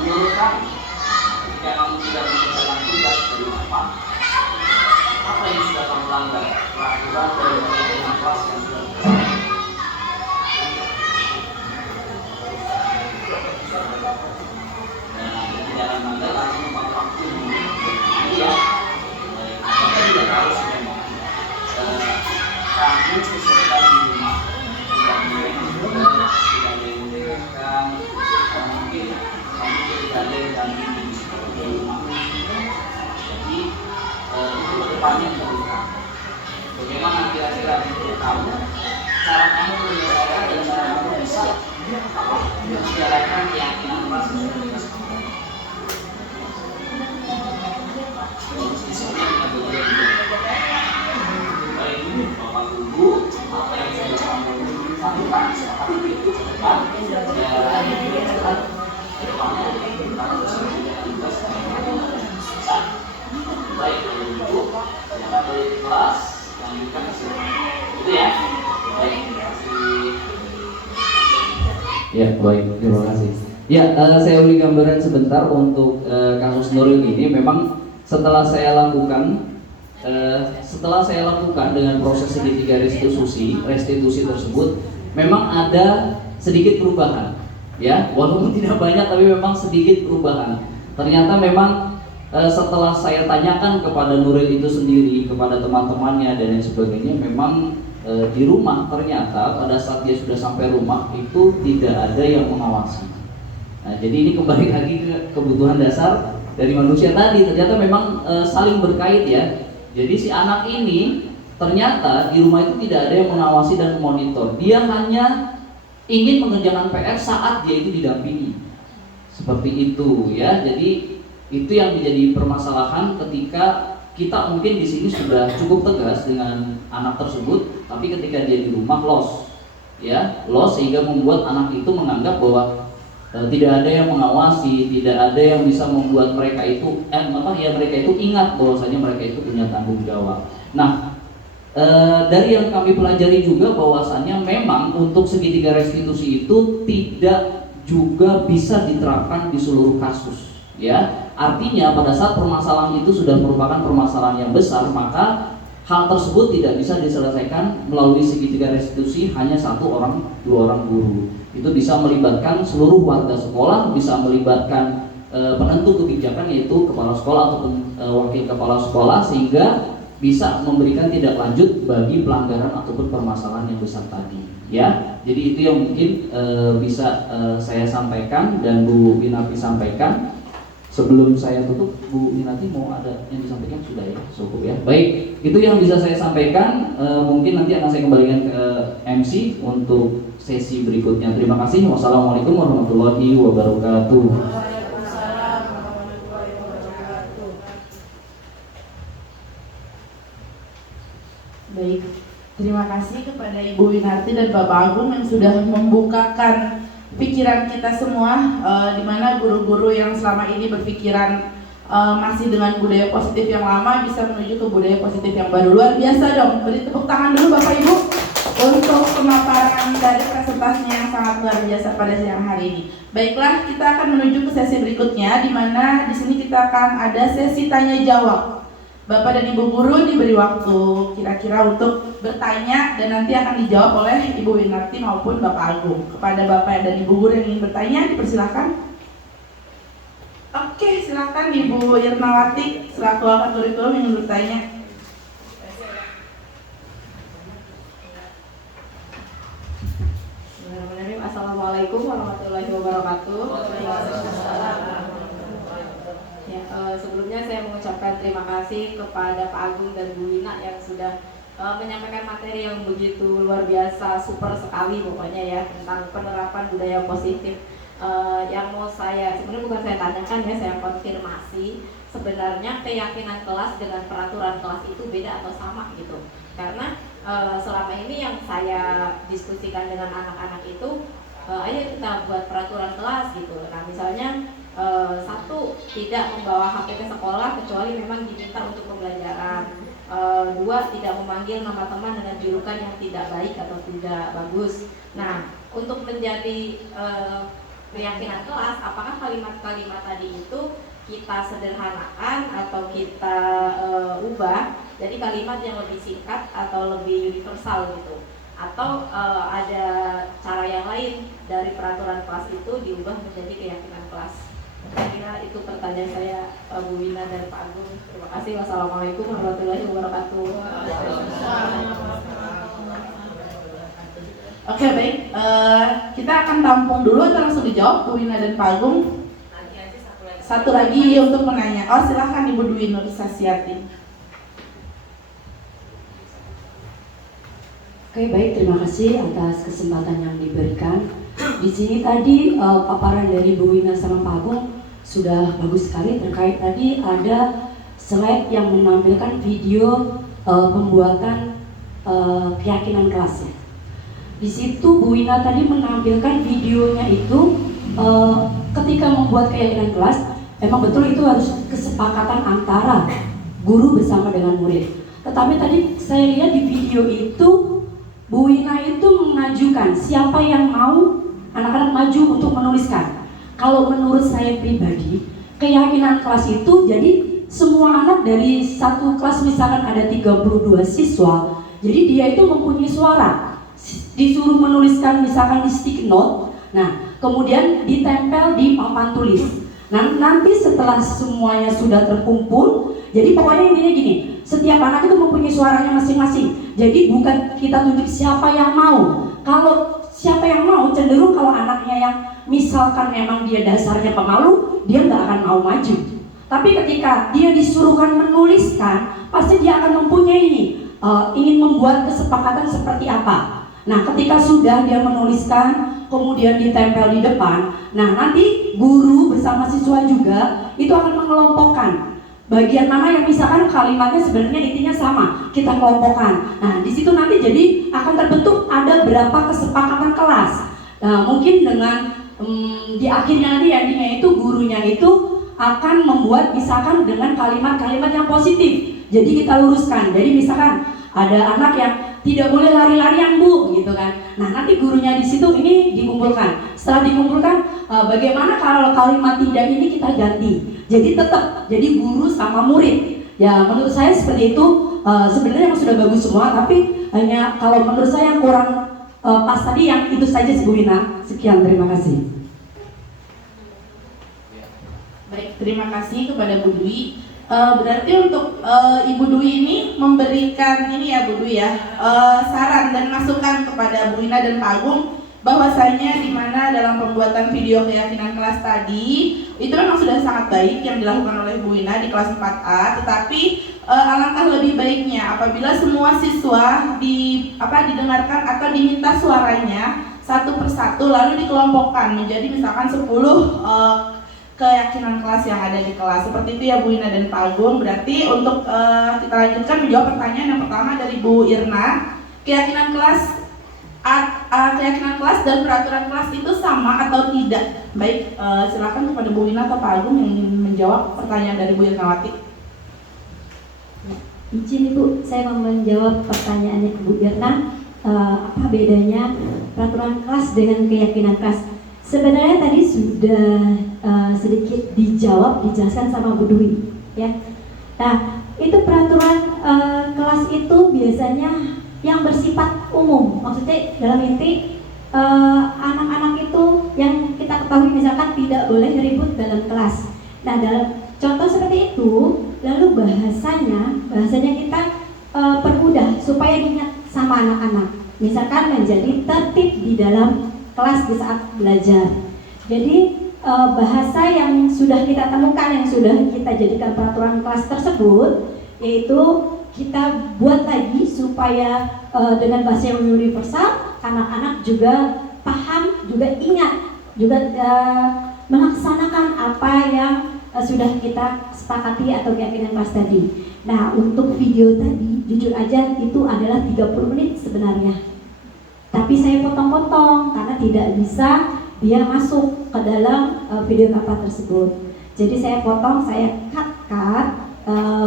Menurut kamu, ketika kamu tidak mengerjakan tugas dari apa yang sudah kamu langgar? Peraturan dari dengan kelas yang sudah dilaksanakan. Dan tidak langgar langsung memakai waktu ya. Kita juga harus memang kamu ketika di rumah tidak boleh tidak boleh mendengarkan mungkin kamu berjalan dan di rumah. Jadi itu kedepannya menurut kamu. Bagaimana kira-kira menurut kamu cara kamu menyelesaikan dan cara kamu bisa menjalankan keyakinan kelas yang sudah dilaksanakan. Terus disebutnya dengan beberapa baik Bapak Ibu apa yang sudah kamu lakukan seperti itu ke depan depannya kamu bisa menjalankan tugas bisa baik dari ibu jangan dari kelas lanjutkan ke sini itu ya. Baik, terima kasih. Ya, baik, terima kasih. Ya, saya beri gambaran sebentar untuk kasus Nuril ini. Memang setelah saya lakukan dengan proses segitiga restitusi tersebut, memang ada sedikit perubahan. Ya, walaupun tidak banyak tapi memang sedikit perubahan. Ternyata memang setelah saya tanyakan kepada Nuril itu sendiri, kepada teman-temannya dan lain sebagainya, memang di rumah ternyata pada saat dia sudah sampai rumah itu tidak ada yang mengawasi. Nah, jadi ini kembali lagi ke kebutuhan dasar dari manusia tadi. Ternyata memang saling berkait ya. Jadi si anak ini ternyata di rumah itu tidak ada yang mengawasi dan memonitor. Dia hanya ingin mengerjakan PR saat dia itu didampingi. Seperti itu ya. Jadi itu yang menjadi permasalahan ketika kita mungkin di sini sudah cukup tegas dengan anak tersebut, tapi ketika dia di rumah lost sehingga membuat anak itu menganggap bahwa tidak ada yang mengawasi, tidak ada yang bisa membuat mereka itu mereka itu ingat bahwasanya mereka itu punya tanggung jawab. Nah, dari yang kami pelajari juga bahwasanya memang untuk segitiga restitusi itu tidak juga bisa diterapkan di seluruh kasus. Ya, artinya pada saat permasalahan itu sudah merupakan permasalahan yang besar, maka hal tersebut tidak bisa diselesaikan melalui segitiga restitusi hanya 1 orang, 2 orang guru. Itu bisa melibatkan seluruh warga sekolah, bisa melibatkan penentu kebijakan yaitu kepala sekolah ataupun wakil kepala sekolah, sehingga bisa memberikan tindak lanjut bagi pelanggaran ataupun permasalahan yang besar tadi, ya. Jadi itu yang mungkin bisa saya sampaikan dan Bu Winati sampaikan. Sebelum saya tutup, Bu Winati mau ada yang disampaikan? Sudah ya, cukup ya. Baik, itu yang bisa saya sampaikan. Mungkin nanti akan saya kembalikan ke MC untuk sesi berikutnya. Terima kasih. Wassalamualaikum warahmatullahi wabarakatuh. Baik, terima kasih kepada Ibu Winarti dan Bapak Agung yang sudah membukakan pikiran kita semua, di mana guru-guru yang selama ini berpikiran masih dengan budaya positif yang lama bisa menuju ke budaya positif yang baru. Luar biasa dong, beri tepuk tangan dulu Bapak Ibu untuk pemaparan dari presentasinya yang sangat luar biasa pada siang hari ini. Baiklah, kita akan menuju ke sesi berikutnya, di mana di sini kita akan ada sesi tanya jawab. Bapak dan Ibu guru diberi waktu kira-kira untuk bertanya dan nanti akan dijawab oleh Ibu Winarti maupun Bapak Agung. Kepada Bapak dan Ibu guru yang ingin bertanya, dipersilakan. Oke, silakan Ibu Irmawati selaku Wakil Kurikulum ingin bertanya. Assalamualaikum warahmatullahi wabarakatuh. Ya, sebelumnya saya mengucapkan terima kasih kepada Pak Agung dan Bu Wina yang sudah menyampaikan materi yang begitu luar biasa, super sekali pokoknya ya, tentang penerapan budaya positif. Yang mau saya, sebenarnya bukan saya tanyakan ya, saya konfirmasi, sebenarnya keyakinan kelas dengan peraturan kelas itu beda atau sama gitu. Karena selama ini yang saya diskusikan dengan anak-anak itu, ayo kita buat peraturan kelas gitu. Nah misalnya satu, tidak membawa HP ke sekolah kecuali memang diminta untuk pembelajaran. Dua, tidak memanggil nama teman dengan julukan yang tidak baik atau tidak bagus. Nah, untuk menjadi keyakinan kelas, apakah kalimat-kalimat tadi itu kita sederhanakan atau kita ubah jadi kalimat yang lebih singkat atau lebih universal gitu, atau ada cara yang lain dari peraturan kelas itu diubah menjadi keyakinan kelas? Saya kira itu pertanyaan saya, Bu Wina dan Pak Agung. Terima kasih. Wassalamualaikum warahmatullahi wabarakatuh. Oke, baik, kita akan tampung dulu atau langsung dijawab Bu Wina dan Pak Agung? Nanti aja Satu lagi untuk menanya. Oh, silahkan Ibu Dwi Nur Sasyati. Oke, baik, terima kasih atas kesempatan yang diberikan. Di sini tadi paparan dari Bu Wina sama Pak Agung sudah bagus sekali. Terkait tadi ada slide yang menampilkan video pembuatan keyakinan kelasnya. Di situ Bu Wina tadi menampilkan videonya itu ketika membuat keyakinan kelas, memang betul itu harus kesepakatan antara guru bersama dengan murid. Tetapi tadi saya lihat di video itu Bu Wina itu mengajukan siapa yang mau anak-anak maju untuk menuliskan. Kalau menurut saya pribadi, keyakinan kelas itu jadi semua anak dari satu kelas, misalkan ada 32 siswa, jadi dia itu mempunyai suara, disuruh menuliskan misalkan di stick note, nah kemudian ditempel di papan tulis. Nah nanti setelah semuanya sudah terkumpul, jadi pokoknya intinya gini, setiap anak itu mempunyai suaranya masing-masing. Jadi bukan kita tunjuk siapa yang mau. Kalau siapa yang mau, cenderung kalau anaknya yang misalkan memang dia dasarnya pemalu, dia nggak akan mau maju. Tapi ketika dia disuruhkan menuliskan, pasti dia akan mempunyai ini, ingin membuat kesepakatan seperti apa. Nah ketika sudah dia menuliskan, kemudian ditempel di depan, nah nanti guru bersama siswa juga itu akan mengelompokkan bagian mana yang misalkan kalimatnya sebenarnya intinya sama, kita kelompokkan. Nah di situ nanti jadi akan terbentuk ada berapa kesepakatan kelas. Nah mungkin dengan di akhirnya nanti endingnya itu gurunya itu akan membuat misalkan dengan kalimat-kalimat yang positif. Jadi kita luruskan. Jadi misalkan ada anak yang tidak boleh lari-larian Bu, gitu kan. Nah nanti gurunya di situ ini dikumpulkan. Setelah dikumpulkan, bagaimana kalau kalimat tidak ini kita ganti. Jadi tetap jadi guru sama murid. Ya menurut saya seperti itu. Sebenarnya yang sudah bagus semua, tapi hanya kalau menurut saya yang kurang pas tadi yang itu saja Bu Wina. Sekian, terima kasih. Baik, terima kasih kepada Bu Dwi. Berarti untuk Ibu Dwi ini memberikan ini ya Bu Dwi ya, saran dan masukan kepada Bu Wina dan Pak Agung bahwasanya di mana dalam pembuatan video keyakinan kelas tadi itu memang sudah sangat baik yang dilakukan oleh Bu Wina di kelas 4A, tetapi alangkah lebih baiknya apabila semua siswa didengarkan atau diminta suaranya satu persatu lalu dikelompokkan menjadi misalkan 10 keyakinan kelas yang ada di kelas. Seperti itu ya Bu Ina dan Pak Agung. Berarti untuk kita lanjutkan menjawab pertanyaan yang pertama dari Bu Irna. Keyakinan kelas dan peraturan kelas itu sama atau tidak? Baik, silakan kepada Bu Ina atau Pak Agung yang ingin menjawab pertanyaan dari Bu Irnawati. Izin Ibu, saya mau menjawab pertanyaannya ke Bu Irna. Apa bedanya peraturan kelas dengan keyakinan kelas? Sebenarnya tadi sudah sedikit dijelaskan sama Bu Dwi, ya. Nah, itu peraturan kelas itu biasanya yang bersifat umum. Maksudnya dalam inti anak-anak itu yang kita ketahui misalkan tidak boleh ribut dalam kelas. Nah, dalam contoh seperti itu, lalu bahasanya kita permudah supaya diingat sama anak-anak. Misalkan menjadi tertib di dalam kelas di saat belajar. Jadi bahasa yang sudah kita temukan, yang sudah kita jadikan peraturan kelas tersebut, yaitu kita buat lagi supaya dengan bahasa yang universal, anak-anak juga paham, juga ingat, juga melaksanakan apa yang sudah kita sepakati atau keyakinan kelas tadi. Nah, untuk video tadi, jujur aja itu adalah 30 menit sebenarnya. Tapi saya potong-potong karena tidak bisa dia masuk ke dalam video kapal tersebut. Jadi saya potong, saya cut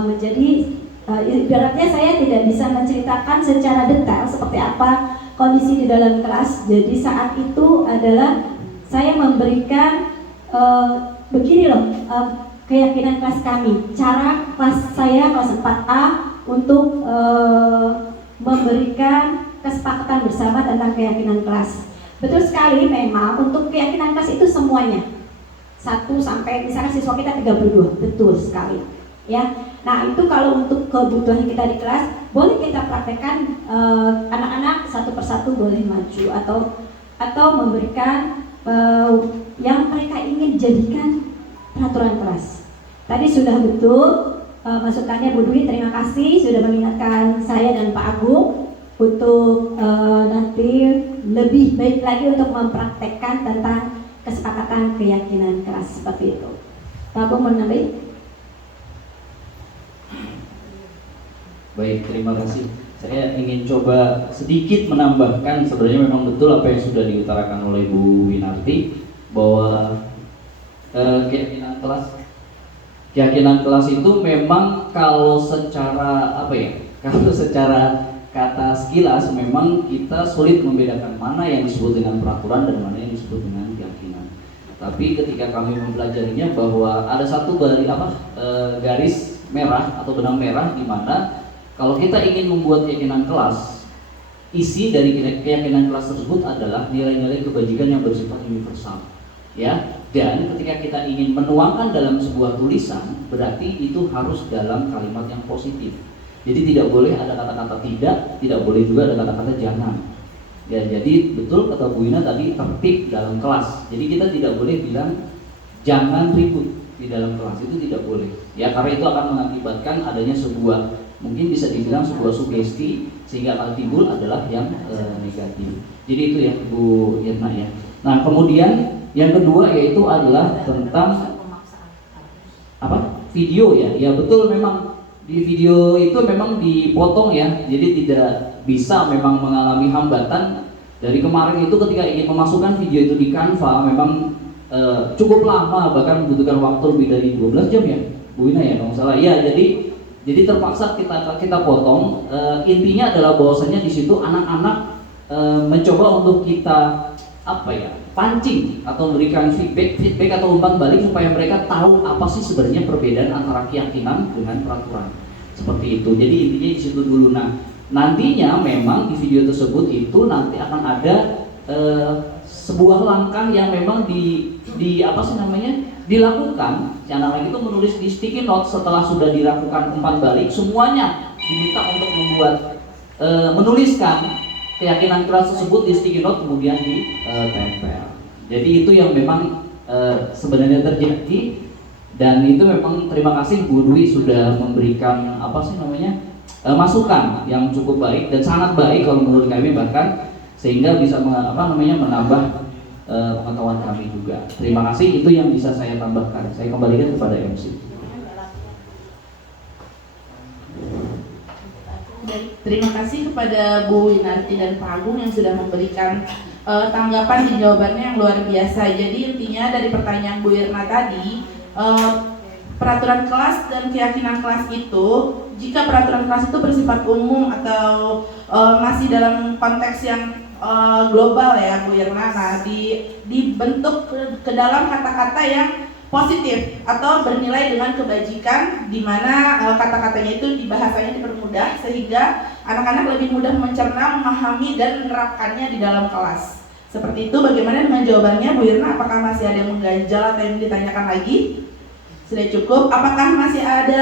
menjadi ibaratnya saya tidak bisa menceritakan secara detail seperti apa kondisi di dalam kelas. Jadi saat itu adalah saya memberikan begini loh keyakinan kelas kami, cara kelas saya kelas 4A untuk memberikan kesepakatan bersama tentang keyakinan kelas. Betul sekali, memang untuk keyakinan kelas itu semuanya 1 sampai misalnya siswa kita 32, betul sekali ya. Nah, itu kalau untuk kebutuhan kita di kelas boleh kita praktekkan, anak-anak satu persatu boleh maju atau memberikan yang mereka ingin jadikan peraturan kelas. Tadi sudah betul masukannya Bu Dwi, terima kasih sudah mengingatkan saya dan Pak Agung untuk nanti lebih baik lagi untuk mempraktekkan tentang kesepakatan keyakinan kelas seperti itu. Pak Agung menambah. Baik, terima kasih. Saya ingin coba sedikit menambahkan, sebenarnya memang betul apa yang sudah diutarakan oleh Bu Winarti bahwa keyakinan kelas itu memang kalau secara kata sekilas memang kita sulit membedakan mana yang disebut dengan peraturan dan mana yang disebut dengan keyakinan. Tapi ketika kami mempelajarinya bahwa ada satu garis merah atau benang merah di mana kalau kita ingin membuat keyakinan kelas, isi dari keyakinan kelas tersebut adalah nilai-nilai kebajikan yang bersifat universal, ya. Dan ketika kita ingin menuangkan dalam sebuah tulisan, berarti itu harus dalam kalimat yang positif. Jadi tidak boleh ada kata-kata tidak boleh juga ada kata-kata jangan. Ya, jadi betul kata Bu Ina tadi, tertib dalam kelas. Jadi kita tidak boleh bilang jangan ribut di dalam kelas, itu tidak boleh. Ya, karena itu akan mengakibatkan adanya sebuah, mungkin bisa dibilang sebuah sugesti, sehingga akan timbul adalah yang negatif. Jadi itu ya Bu Irna ya. Nah, kemudian yang kedua yaitu adalah tentang video ya. Ya betul, memang di video itu memang dipotong ya, jadi tidak bisa memang mengalami hambatan. Dari kemarin itu ketika ingin memasukkan video itu di Canva memang cukup lama, bahkan membutuhkan waktu lebih dari 12 jam ya Bu Ina ya kalau nggak salah. Ya, jadi terpaksa kita potong. Intinya adalah bahwasanya di situ anak-anak mencoba untuk kita pancing atau memberikan feedback atau umpan balik supaya mereka tahu apa sih sebenarnya perbedaan antara keyakinan dengan peraturan, seperti itu. Jadi intinya di situ dulu. Nah nantinya memang di video tersebut itu nanti akan ada sebuah langkah yang memang dilakukan. Yang namanya itu menulis di sticky note setelah sudah dilakukan umpan balik, semuanya diminta untuk membuat menuliskan keyakinan keras tersebut di sticky note kemudian ditempel. Jadi itu yang memang sebenarnya terjadi, dan itu memang terima kasih Bu Dwi sudah memberikan masukan yang cukup baik dan sangat baik kalau menurut kami, bahkan sehingga bisa menambah pengetahuan kami juga. Terima kasih, itu yang bisa saya tambahkan. Saya kembalikan kepada MC. Terima kasih kepada Bu Winarti dan Pak Agung yang sudah memberikan tanggapan dan jawabannya yang luar biasa. Jadi intinya dari pertanyaan Bu Irna tadi, peraturan kelas dan keyakinan kelas itu, jika peraturan kelas itu bersifat umum atau masih dalam konteks yang global ya Bu Irna, nah dibentuk ke dalam kata-kata yang positif atau bernilai dengan kebajikan, di mana kata-katanya itu bahasanya dipermudah sehingga anak-anak lebih mudah mencerna, memahami dan menerapkannya di dalam kelas. Seperti itu. Bagaimana dengan jawabannya Bu Irna? Apakah masih ada yang mengganjal atau yang ditanyakan lagi? Sudah cukup? Apakah masih ada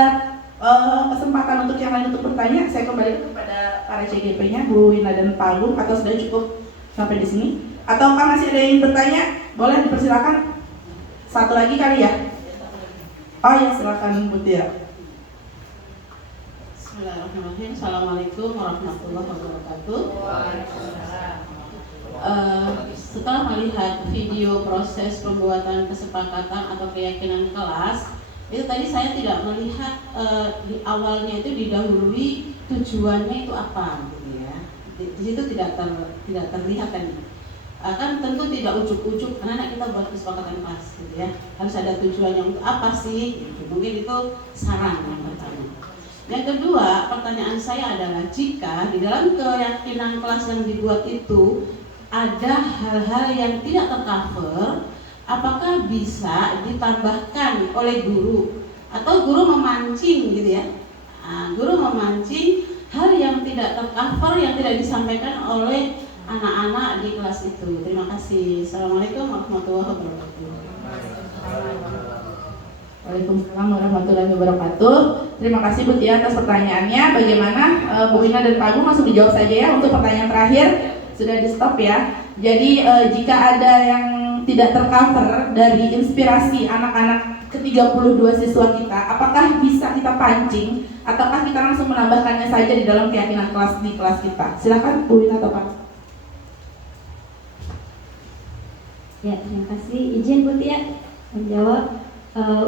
kesempatan untuk yang lain untuk bertanya? Saya kembali kepada para CGP-nya, Bu Wina dan Pak Agung, atau sudah cukup sampai di sini? Ataukah masih ada yang bertanya? Boleh dipersilakan. Satu lagi kali ya? Oh ya, silakan Bu Tia. Bismillahirrahmanirrahim. Assalamualaikum warahmatullahi wabarakatuh. Setelah melihat video proses pembuatan kesepakatan atau keyakinan kelas, itu tadi saya tidak melihat di awalnya itu didahului tujuannya itu apa, gitu ya. Di situ tidak terlihat kan. Kan tentu tidak ujuk-ujuk karena kita buat kesepakatan kelas, gitu ya. Harus ada tujuannya untuk apa sih? Gitu. Mungkin itu saran yang pertama. Yang kedua, pertanyaan saya adalah jika di dalam keyakinan kelas yang dibuat itu ada hal-hal yang tidak tercover, apakah bisa ditambahkan oleh guru atau guru memancing, gitu ya? Guru memancing hal yang tidak tercover, yang tidak disampaikan oleh anak-anak di kelas itu. Terima kasih. Assalamualaikum warahmatullahi wabarakatuh. Waalaikumsalam warahmatullahi wabarakatuh. Terima kasih Bu Tia atas pertanyaannya. Bagaimana Bu Wina dan Pak Agung langsung dijawab saja ya untuk pertanyaan terakhir. Sudah di stop ya. Jadi jika ada yang tidak tercover dari inspirasi anak-anak ke-32 siswa kita, apakah bisa kita pancing ataukah kita langsung menambahkannya saja di dalam keyakinan kelas di kelas kita? Silakan Bu Wina atau Pak. Ya, terima kasih. Izin Bu Tia menjawab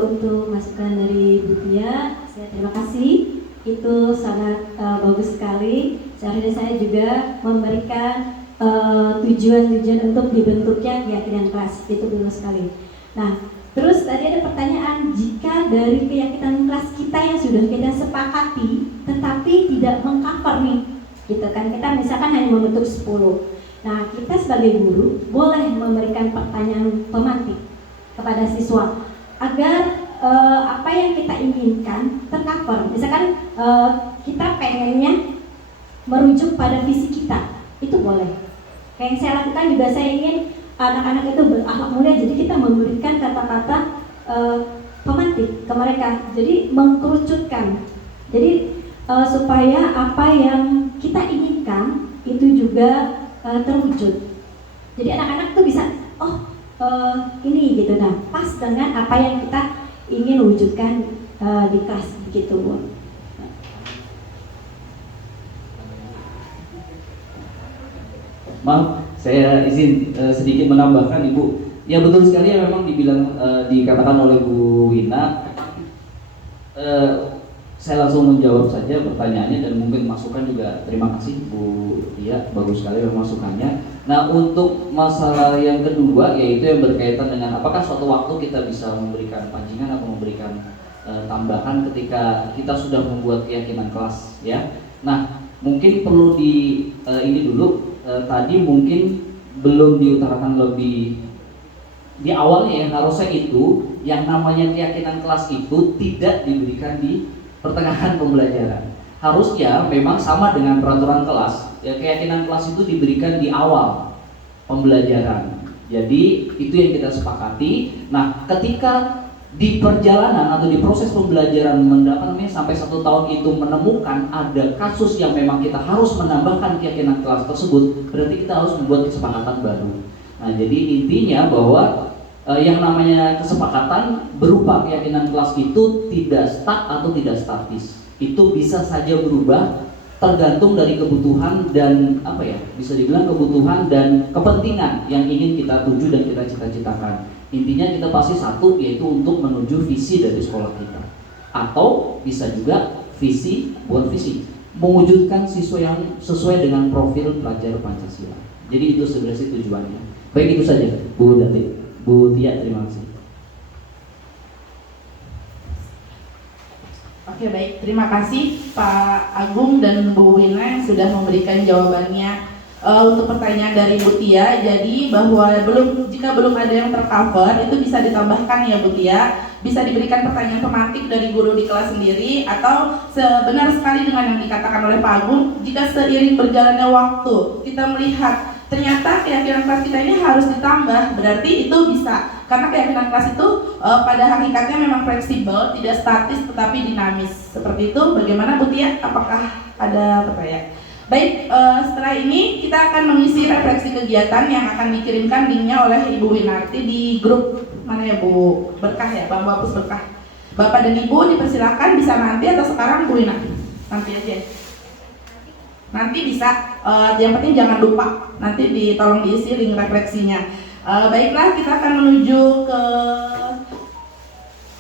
untuk masukan dari Bu Tia. Saya terima kasih. Itu sangat bagus sekali. Seharusnya saya juga memberikan tujuan-tujuan untuk dibentuknya keyakinan kelas. Itu dulu sekali. Nah, terus tadi ada pertanyaan, jika dari keyakinan kelas kita yang sudah kita sepakati tetapi tidak mengcover nih, gitu kan, kita misalkan hanya membentuk 10. Nah, kita sebagai guru boleh memberikan pertanyaan pemantik kepada siswa agar apa yang kita inginkan tercover. Misalkan kita pengennya merujuk pada visi kita, itu boleh. Kayak yang saya lakukan juga, saya ingin anak-anak itu berakhlak mulia, jadi kita memberikan kata-kata pemantik ke mereka. Jadi mengkerucutkan. Jadi supaya apa yang kita inginkan itu juga terwujud. Jadi anak-anak tuh bisa, ini gitu, nah pas dengan apa yang kita ingin wujudkan di kelas begitu Bu. Maaf, saya izin sedikit menambahkan Ibu. Ya betul sekali ya, memang dikatakan oleh Bu Wina. Saya langsung menjawab saja pertanyaannya dan mungkin masukan juga. Terima kasih Bu Tia, bagus sekali masukannya. Nah, untuk masalah yang kedua, yaitu yang berkaitan dengan apakah suatu waktu kita bisa memberikan pancingan atau memberikan tambahan ketika kita sudah membuat keyakinan kelas, ya. Nah, mungkin perlu ini dulu, tadi mungkin belum diutarakan lebih di awalnya ya, harusnya itu yang namanya keyakinan kelas itu tidak diberikan di pertengahan pembelajaran. harusnya memang sama dengan peraturan kelas. Ya, keyakinan kelas itu diberikan di awal pembelajaran. Jadi itu yang kita sepakati. Nah, ketika di perjalanan atau di proses pembelajaran sampai 1 tahun itu menemukan ada kasus yang memang kita harus menambahkan keyakinan kelas tersebut, berarti kita harus membuat kesepakatan baru. Nah, jadi intinya bahwa yang namanya kesepakatan berupa keyakinan kelas itu tidak stuck atau tidak statis. Itu bisa saja berubah tergantung dari kebutuhan dan bisa dibilang kebutuhan dan kepentingan yang ingin kita tuju dan kita cita-citakan. Intinya kita pasti satu, yaitu untuk menuju visi dari sekolah kita, atau bisa juga visi buat visi, mewujudkan siswa yang sesuai dengan profil pelajar Pancasila. Jadi itu sebenarnya tujuannya. Baik, itu saja Bu Tia, terima kasih. Oke, baik, terima kasih Pak Agung dan Bu Wina yang sudah memberikan jawabannya untuk pertanyaan dari Bu Tia. Jadi bahwa jika belum ada yang tercover itu bisa ditambahkan ya Bu Tia, bisa diberikan pertanyaan pemantik dari guru di kelas sendiri, atau sebenar sekali dengan yang dikatakan oleh Pak Agung, jika seiring berjalannya waktu kita melihat ternyata keyakinan kelas kita ini harus ditambah, berarti itu bisa, karena keyakinan kelas itu pada hakikatnya memang fleksibel, tidak statis tetapi dinamis. Seperti itu. Bagaimana Bu Tia? Apakah ada pertanyaan? Baik, setelah ini kita akan mengisi refleksi kegiatan yang akan dikirimkan linknya oleh Ibu Winarti di grup mana ya Bu? Berkah ya, Bambu Hapus Berkah. Bapak dan Ibu dipersilakan bisa nanti atau sekarang Bu Winarti? Nanti aja. Nanti bisa, yang penting jangan lupa, nanti tolong diisi link refleksinya. Baiklah, kita akan menuju ke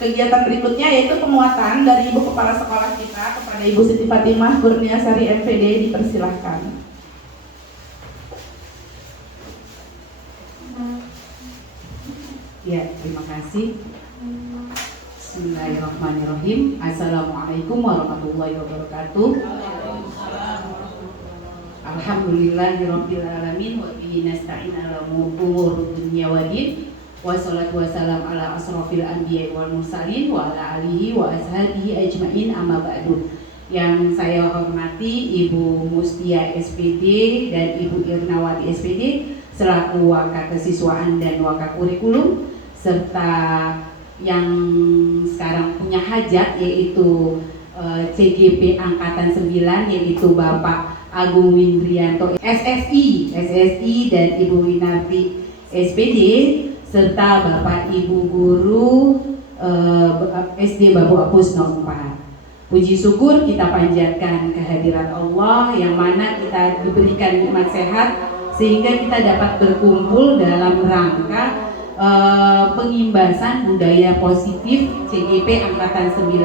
kegiatan berikutnya, yaitu penguatan dari Ibu Kepala Sekolah kita kepada Ibu Siti Fatimah Kurniasari MPD, dipersilahkan. Ya, terima kasih. Bismillahirrahmanirrahim. Assalamualaikum warahmatullahi wabarakatuh. Alhamdulillahirabbil alamin wa bihi nasta'in ala umuri dunya waddin. Wassalatu wassalamu ala asrofil anbiya'i wal mursalin wa ala alihi wa ashabihi ajmain, amma ba'du. Yang saya hormati Ibu Mustia SPD dan Ibu Irnawati SPD selaku Waka Kesiswaan dan Waka Kurikulum, serta yang sekarang punya hajat yaitu CGP Angkatan 9 yaitu Bapak Agung Windrianto SSI dan Ibu Winarti SPD, serta Bapak Ibu Guru SD Bambu Hapus 04. Puji syukur kita panjatkan kehadirat Allah yang mana kita diberikan nikmat sehat sehingga kita dapat berkumpul dalam rangka pengimbasan budaya positif CGP Angkatan 9.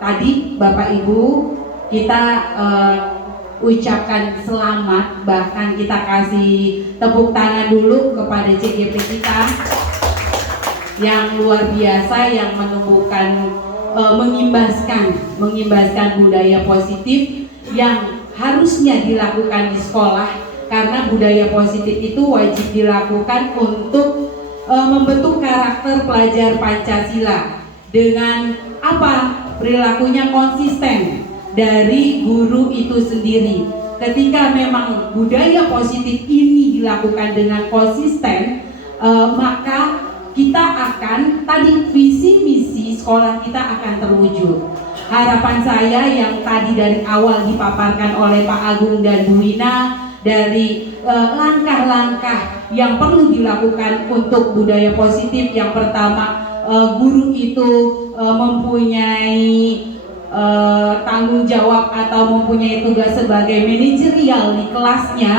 Tadi Bapak Ibu kita ucapkan selamat, bahkan kita kasih tepuk tangan dulu kepada CGP kita yang luar biasa, yang menemukan mengimbaskan budaya positif yang harusnya dilakukan di sekolah, karena budaya positif itu wajib dilakukan untuk membentuk karakter pelajar Pancasila dengan apa? Perilakunya konsisten dari guru itu sendiri. Ketika memang budaya positif ini dilakukan dengan konsisten, maka kita akan, tadi visi misi sekolah kita akan terwujud. Harapan saya yang tadi dari awal dipaparkan oleh Pak Agung dan Bu Wina, dari langkah-langkah yang perlu dilakukan untuk budaya positif. Yang pertama, guru itu mempunyai tanggung jawab atau mempunyai tugas sebagai manajerial di kelasnya.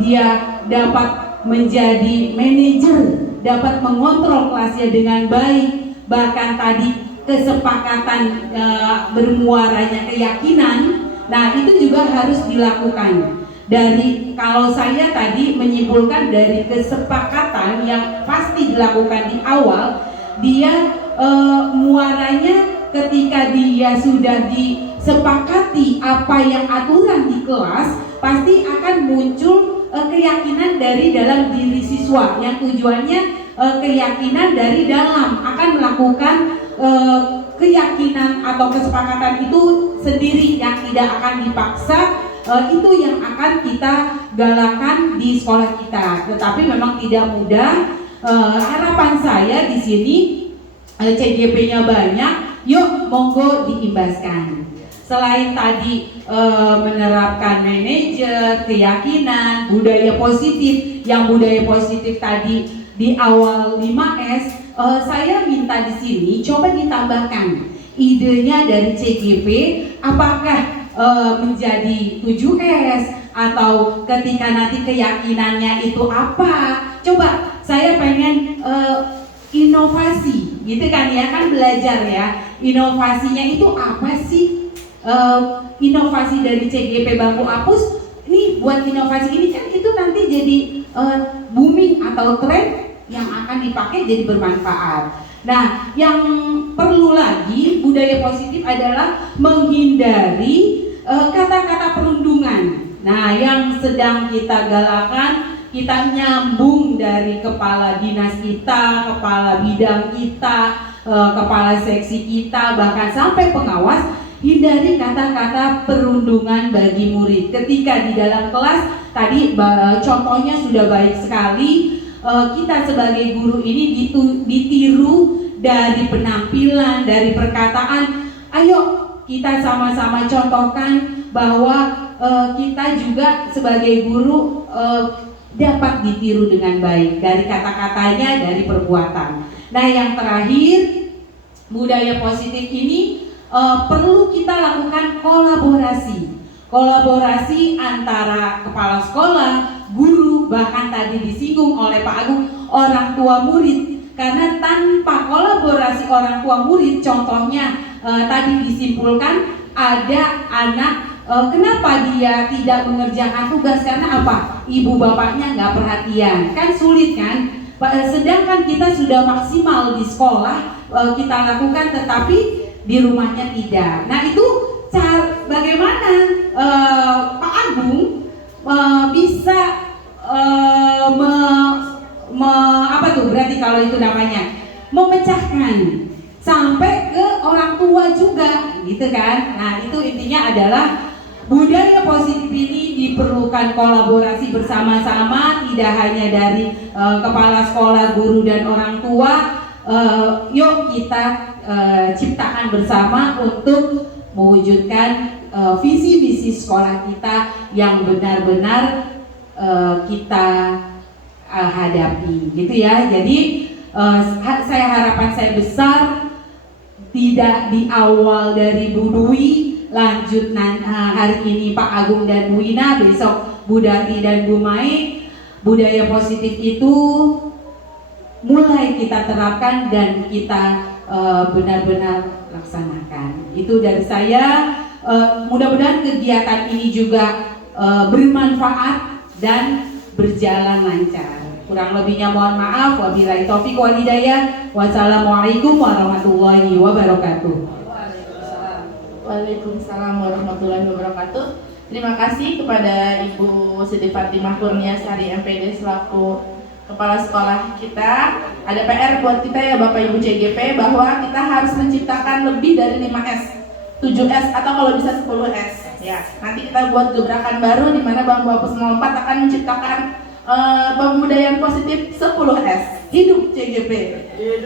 Dia dapat menjadi manajer, dapat mengontrol kelasnya dengan baik. Bahkan tadi kesepakatan bermuaranya keyakinan, nah itu juga harus dilakukan. Dari, kalau saya tadi menyimpulkan dari kesepakatan yang pasti dilakukan di awal, dia muaranya ketika dia sudah disepakati apa yang aturan di kelas, pasti akan muncul keyakinan dari dalam diri siswa, yang tujuannya keyakinan dari dalam akan melakukan keyakinan atau kesepakatan itu sendiri yang tidak akan dipaksa, itu yang akan kita galakan di sekolah kita. Tetapi memang tidak mudah. Harapan saya di sini CGP-nya banyak, yuk monggo diimbaskan. Selain tadi menerapkan manajer, keyakinan, budaya positif, yang budaya positif tadi di awal 5S, saya minta di sini coba ditambahkan idenya dari CGP, apakah menjadi 7S atau ketika nanti keyakinannya itu apa? Coba saya pengen inovasi, gitu kan ya, kan belajar ya. Inovasinya itu apa sih? Inovasi dari CGP Bangku Apus ini, buat inovasi ini kan itu nanti jadi booming atau tren yang akan dipakai jadi bermanfaat. Nah, yang perlu lagi budaya positif adalah menghindari kata-kata perundungan. Nah, yang sedang kita galakan, kita nyambung dari kepala dinas kita, kepala bidang kita, kepala seksi kita, bahkan sampai pengawas. Hindari kata-kata perundungan bagi murid. Ketika di dalam kelas, tadi contohnya sudah baik sekali. Kita sebagai guru ini ditiru dari penampilan, dari perkataan. Ayo kita sama-sama contohkan bahwa kita juga sebagai guru dapat ditiru dengan baik dari kata-katanya, dari perbuatan. Nah, yang terakhir, budaya positif ini perlu kita lakukan kolaborasi antara kepala sekolah, guru, bahkan tadi disinggung oleh Pak Agung, orang tua murid. Karena tanpa kolaborasi orang tua murid, contohnya tadi disimpulkan ada anak, kenapa dia tidak mengerjakan tugas, karena apa? Ibu bapaknya nggak perhatian, kan sulit kan? Sedangkan kita sudah maksimal di sekolah, kita lakukan, tetapi di rumahnya tidak. Nah, itu bagaimana Pak Agung bisa apa tuh berarti kalau itu namanya memecahkan sampai ke orang tua juga, gitu kan? Nah, itu intinya adalah budaya positif ini diperlukan kolaborasi bersama-sama, tidak hanya dari kepala sekolah, guru, dan orang tua. Yuk kita ciptakan bersama untuk mewujudkan visi-visi sekolah kita yang benar-benar kita hadapi, gitu ya. Jadi harapan saya besar, tidak di awal dari Bu Dwi, lanjut hari ini Pak Agung dan Bu Ina, besok Bu Dati dan Bu Mai. Budaya positif itu mulai kita terapkan dan kita benar-benar laksanakan. Itu dari saya. Mudah-mudahan kegiatan ini juga bermanfaat dan berjalan lancar. Kurang lebihnya mohon maaf. Wabillahi taufiq wal hidayah. Wassalamualaikum warahmatullahi wabarakatuh. Waalaikumsalam warahmatullahi wabarakatuh. Terima kasih kepada Ibu Siti Fatimah Kurniasari MPD selaku kepala sekolah kita. Ada PR buat kita ya Bapak Ibu CGP, bahwa kita harus menciptakan lebih dari 5S, 7S, atau kalau bisa 10S ya. Nanti kita buat gebrakan baru di mana Bangku Apus 04 akan menciptakan pembudayaan positif 10S. Hidup CGP.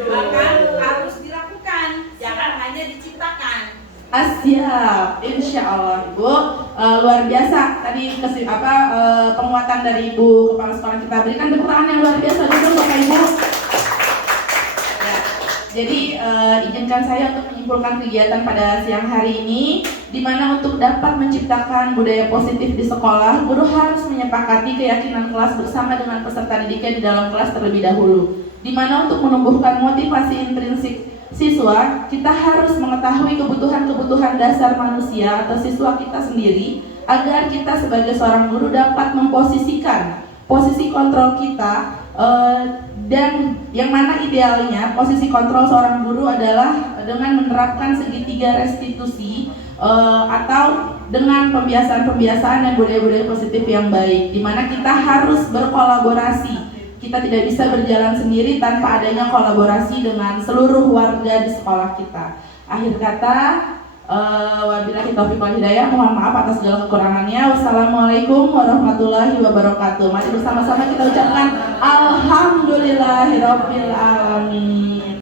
Bahkan harus dilakukan, jangan hanya diciptakan. Siap, insya Allah Ibu. Luar biasa tadi penguatan dari Ibu kepala sekolah kita. Berikan tepuk tangan yang luar biasa dulu Bapak Ibu ya. Jadi izinkan saya untuk menyimpulkan kegiatan pada siang hari ini, di mana untuk dapat menciptakan budaya positif di sekolah, guru harus menyepakati keyakinan kelas bersama dengan peserta didiknya di dalam kelas terlebih dahulu. Di mana untuk menumbuhkan motivasi intrinsik siswa, kita harus mengetahui kebutuhan-kebutuhan dasar manusia atau siswa kita sendiri, agar kita sebagai seorang guru dapat memposisikan posisi kontrol kita, dan yang mana idealnya posisi kontrol seorang guru adalah dengan menerapkan segitiga restitusi, atau dengan pembiasaan-pembiasaan dan budaya-budaya positif yang baik, di mana kita harus berkolaborasi. Kita tidak bisa berjalan sendiri tanpa adanya kolaborasi dengan seluruh warga di sekolah kita. Akhir kata, wabillahi taufiq wal hidayah. Mohon maaf atas segala kekurangannya. Wassalamualaikum warahmatullahi wabarakatuh. Mari bersama-sama kita ucapkan alhamdulillahirabbil alamin.